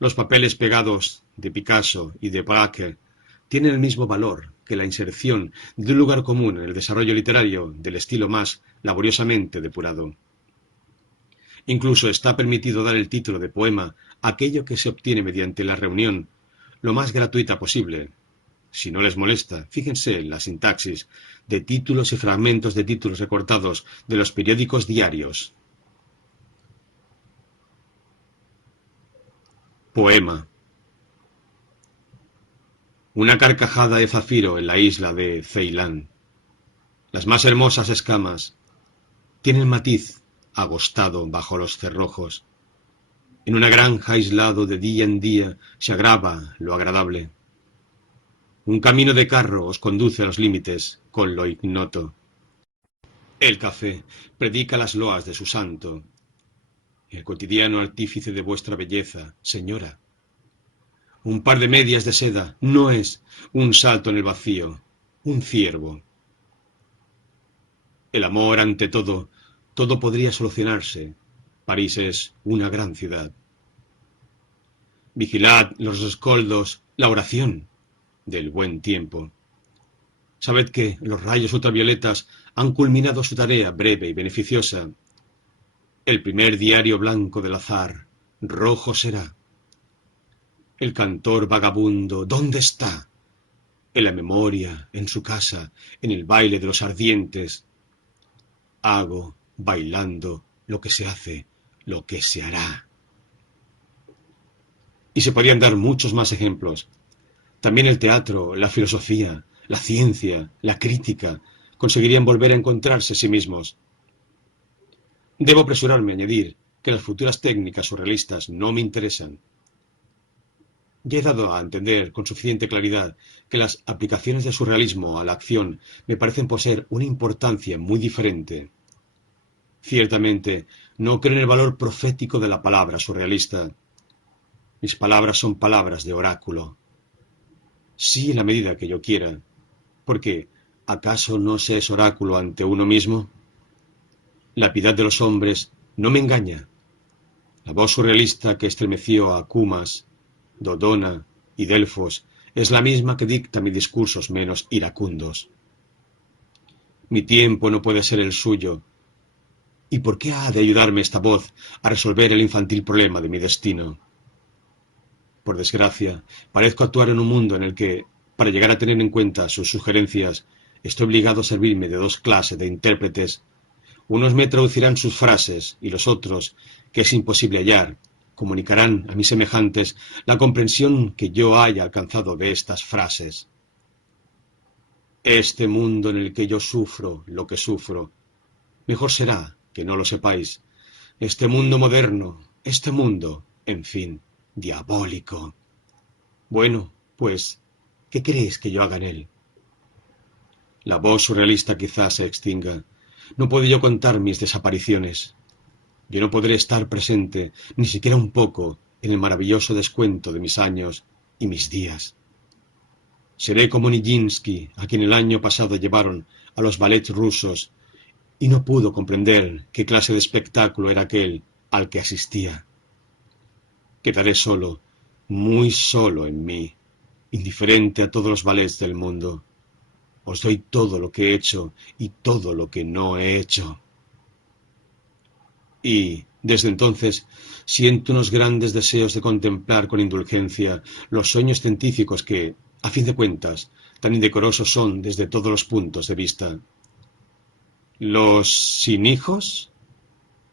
Los papeles pegados de Picasso y de Braque tienen el mismo valor que la inserción de un lugar común en el desarrollo literario del estilo más laboriosamente depurado. Incluso está permitido dar el título de poema a aquello que se obtiene mediante la reunión lo más gratuita posible. Si no les molesta, fíjense en la sintaxis de títulos y fragmentos de títulos recortados de los periódicos diarios. Poema. Una carcajada de zafiro en la isla de Ceilán. Las más hermosas escamas tienen matiz agostado bajo los cerrojos. En una granja aislado de día en día se agrava lo agradable. Un camino de carro os conduce a los límites con lo ignoto. El café predica las loas de su santo. El cotidiano artífice de vuestra belleza, señora. Un par de medias de seda no es un salto en el vacío, un ciervo. El amor ante todo, todo podría solucionarse. París es una gran ciudad. Vigilad los rescoldos, la oración del buen tiempo. Sabed que los rayos ultravioletas han culminado su tarea breve y beneficiosa. El primer diario blanco del azar, rojo será. El cantor vagabundo, ¿dónde está? En la memoria, en su casa, en el baile de los ardientes. Hago, bailando, lo que se hace, lo que se hará. Y se podrían dar muchos más ejemplos. También el teatro, la filosofía, la ciencia, la crítica, conseguirían volver a encontrarse a sí mismos. Debo apresurarme a añadir que las futuras técnicas surrealistas no me interesan. Ya he dado a entender con suficiente claridad que las aplicaciones del surrealismo a la acción me parecen poseer una importancia muy diferente. Ciertamente, no creo en el valor profético de la palabra surrealista. Mis palabras son palabras de oráculo. Sí, en la medida que yo quiera. Porque, ¿acaso no se es oráculo ante uno mismo? La piedad de los hombres no me engaña. La voz surrealista que estremeció a Cumas, Dodona y Delfos es la misma que dicta mis discursos menos iracundos. Mi tiempo no puede ser el suyo. ¿Y por qué ha de ayudarme esta voz a resolver el infantil problema de mi destino? Por desgracia, parezco actuar en un mundo en el que, para llegar a tener en cuenta sus sugerencias, estoy obligado a servirme de dos clases de intérpretes. Unos me traducirán sus frases y los otros, que es imposible hallar, comunicarán a mis semejantes la comprensión que yo haya alcanzado de estas frases. Este mundo en el que yo sufro lo que sufro, mejor será que no lo sepáis. Este mundo moderno, este mundo, en fin, diabólico. Bueno, pues, ¿qué creéis que yo haga en él? La voz surrealista quizás se extinga. No puedo yo contar mis desapariciones. Yo no podré estar presente, ni siquiera un poco, en el maravilloso descuento de mis años y mis días. Seré como Nijinsky, a quien el año pasado llevaron a los ballets rusos, y no pudo comprender qué clase de espectáculo era aquel al que asistía. Quedaré solo, muy solo en mí, indiferente a todos los ballets del mundo. Os doy todo lo que he hecho y todo lo que no he hecho. Y, desde entonces, siento unos grandes deseos de contemplar con indulgencia los sueños científicos que, a fin de cuentas, tan indecorosos son desde todos los puntos de vista. ¿Los sin hijos?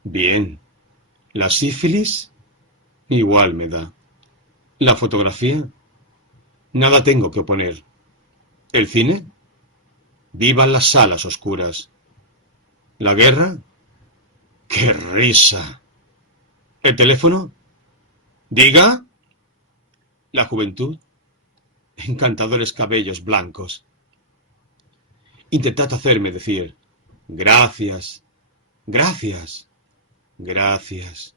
Bien. ¿La sífilis? Igual me da. ¿La fotografía? Nada tengo que oponer. ¿El cine? ¡Vivan las salas oscuras! ¿La guerra? ¡Qué risa! ¿El teléfono? ¿Diga? ¿La juventud? Encantadores cabellos blancos. Intentad hacerme decir, gracias, gracias, gracias.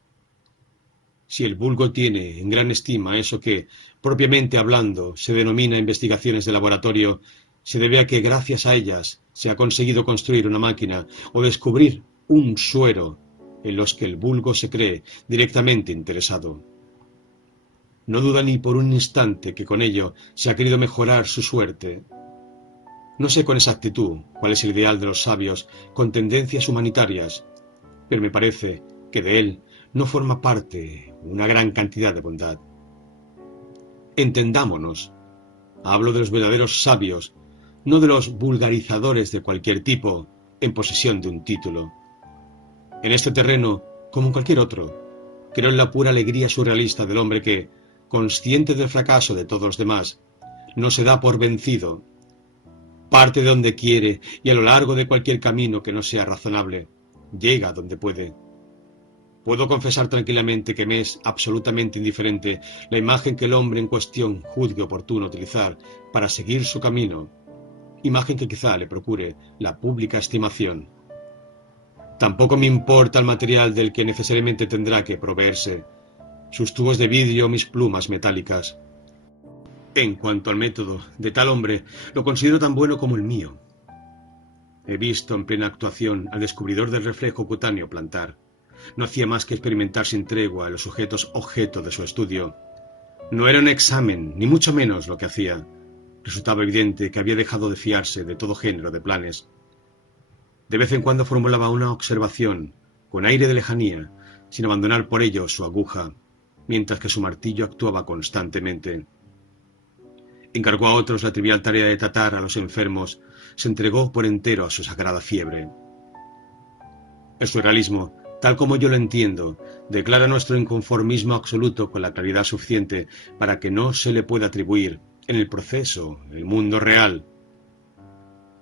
Si el vulgo tiene en gran estima eso que, propiamente hablando, se denomina investigaciones de laboratorio, se debe a que gracias a ellas se ha conseguido construir una máquina o descubrir un suero en los que el vulgo se cree directamente interesado. No duda ni por un instante que con ello se ha querido mejorar su suerte. No sé con exactitud cuál es el ideal de los sabios con tendencias humanitarias, pero me parece que de él no forma parte una gran cantidad de bondad. Entendámonos, hablo de los verdaderos sabios, no de los vulgarizadores de cualquier tipo en posesión de un título. En este terreno, como en cualquier otro, creo en la pura alegría surrealista del hombre que, consciente del fracaso de todos los demás, no se da por vencido. Parte de donde quiere y a lo largo de cualquier camino que no sea razonable, llega donde puede. Puedo confesar tranquilamente que me es absolutamente indiferente la imagen que el hombre en cuestión juzgue oportuno utilizar para seguir su camino, imagen que quizá le procure la pública estimación. Tampoco me importa el material del que necesariamente tendrá que proveerse, sus tubos de vidrio o mis plumas metálicas. En cuanto al método de tal hombre, lo considero tan bueno como el mío. He visto en plena actuación al descubridor del reflejo cutáneo plantar. No hacía más que experimentar sin tregua los sujetos objeto de su estudio. No era un examen, ni mucho menos lo que hacía. Resultaba evidente que había dejado de fiarse de todo género de planes. De vez en cuando formulaba una observación, con aire de lejanía, sin abandonar por ello su aguja, mientras que su martillo actuaba constantemente. Encargó a otros la trivial tarea de tratar a los enfermos, se entregó por entero a su sagrada fiebre. El surrealismo, tal como yo lo entiendo, declara nuestro inconformismo absoluto con la claridad suficiente para que no se le pueda atribuir, en el proceso, el mundo real,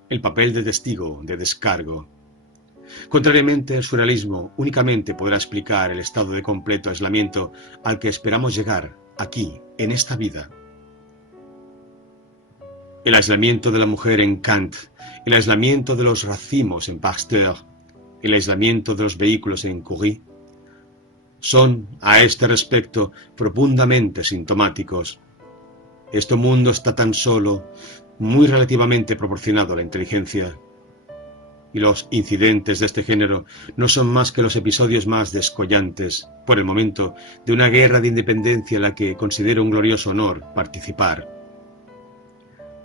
el papel de testigo, de descargo. Contrariamente, el surrealismo únicamente podrá explicar el estado de completo aislamiento al que esperamos llegar, aquí, en esta vida. El aislamiento de la mujer en Kant, el aislamiento de los racimos en Pasteur, el aislamiento de los vehículos en Curie, son, a este respecto, profundamente sintomáticos. Este mundo está tan solo, muy relativamente proporcionado a la inteligencia. Y los incidentes de este género no son más que los episodios más descollantes, por el momento, de una guerra de independencia en la que considero un glorioso honor participar.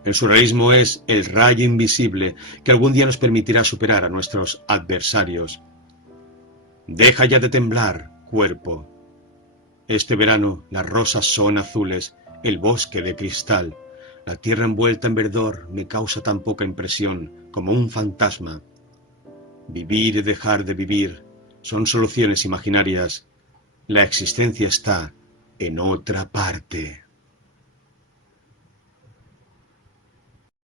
El surrealismo es el rayo invisible que algún día nos permitirá superar a nuestros adversarios. Deja ya de temblar, cuerpo. Este verano las rosas son azules, el bosque de cristal. La tierra envuelta en verdor me causa tan poca impresión como un fantasma. Vivir y dejar de vivir son soluciones imaginarias. La existencia está en otra parte.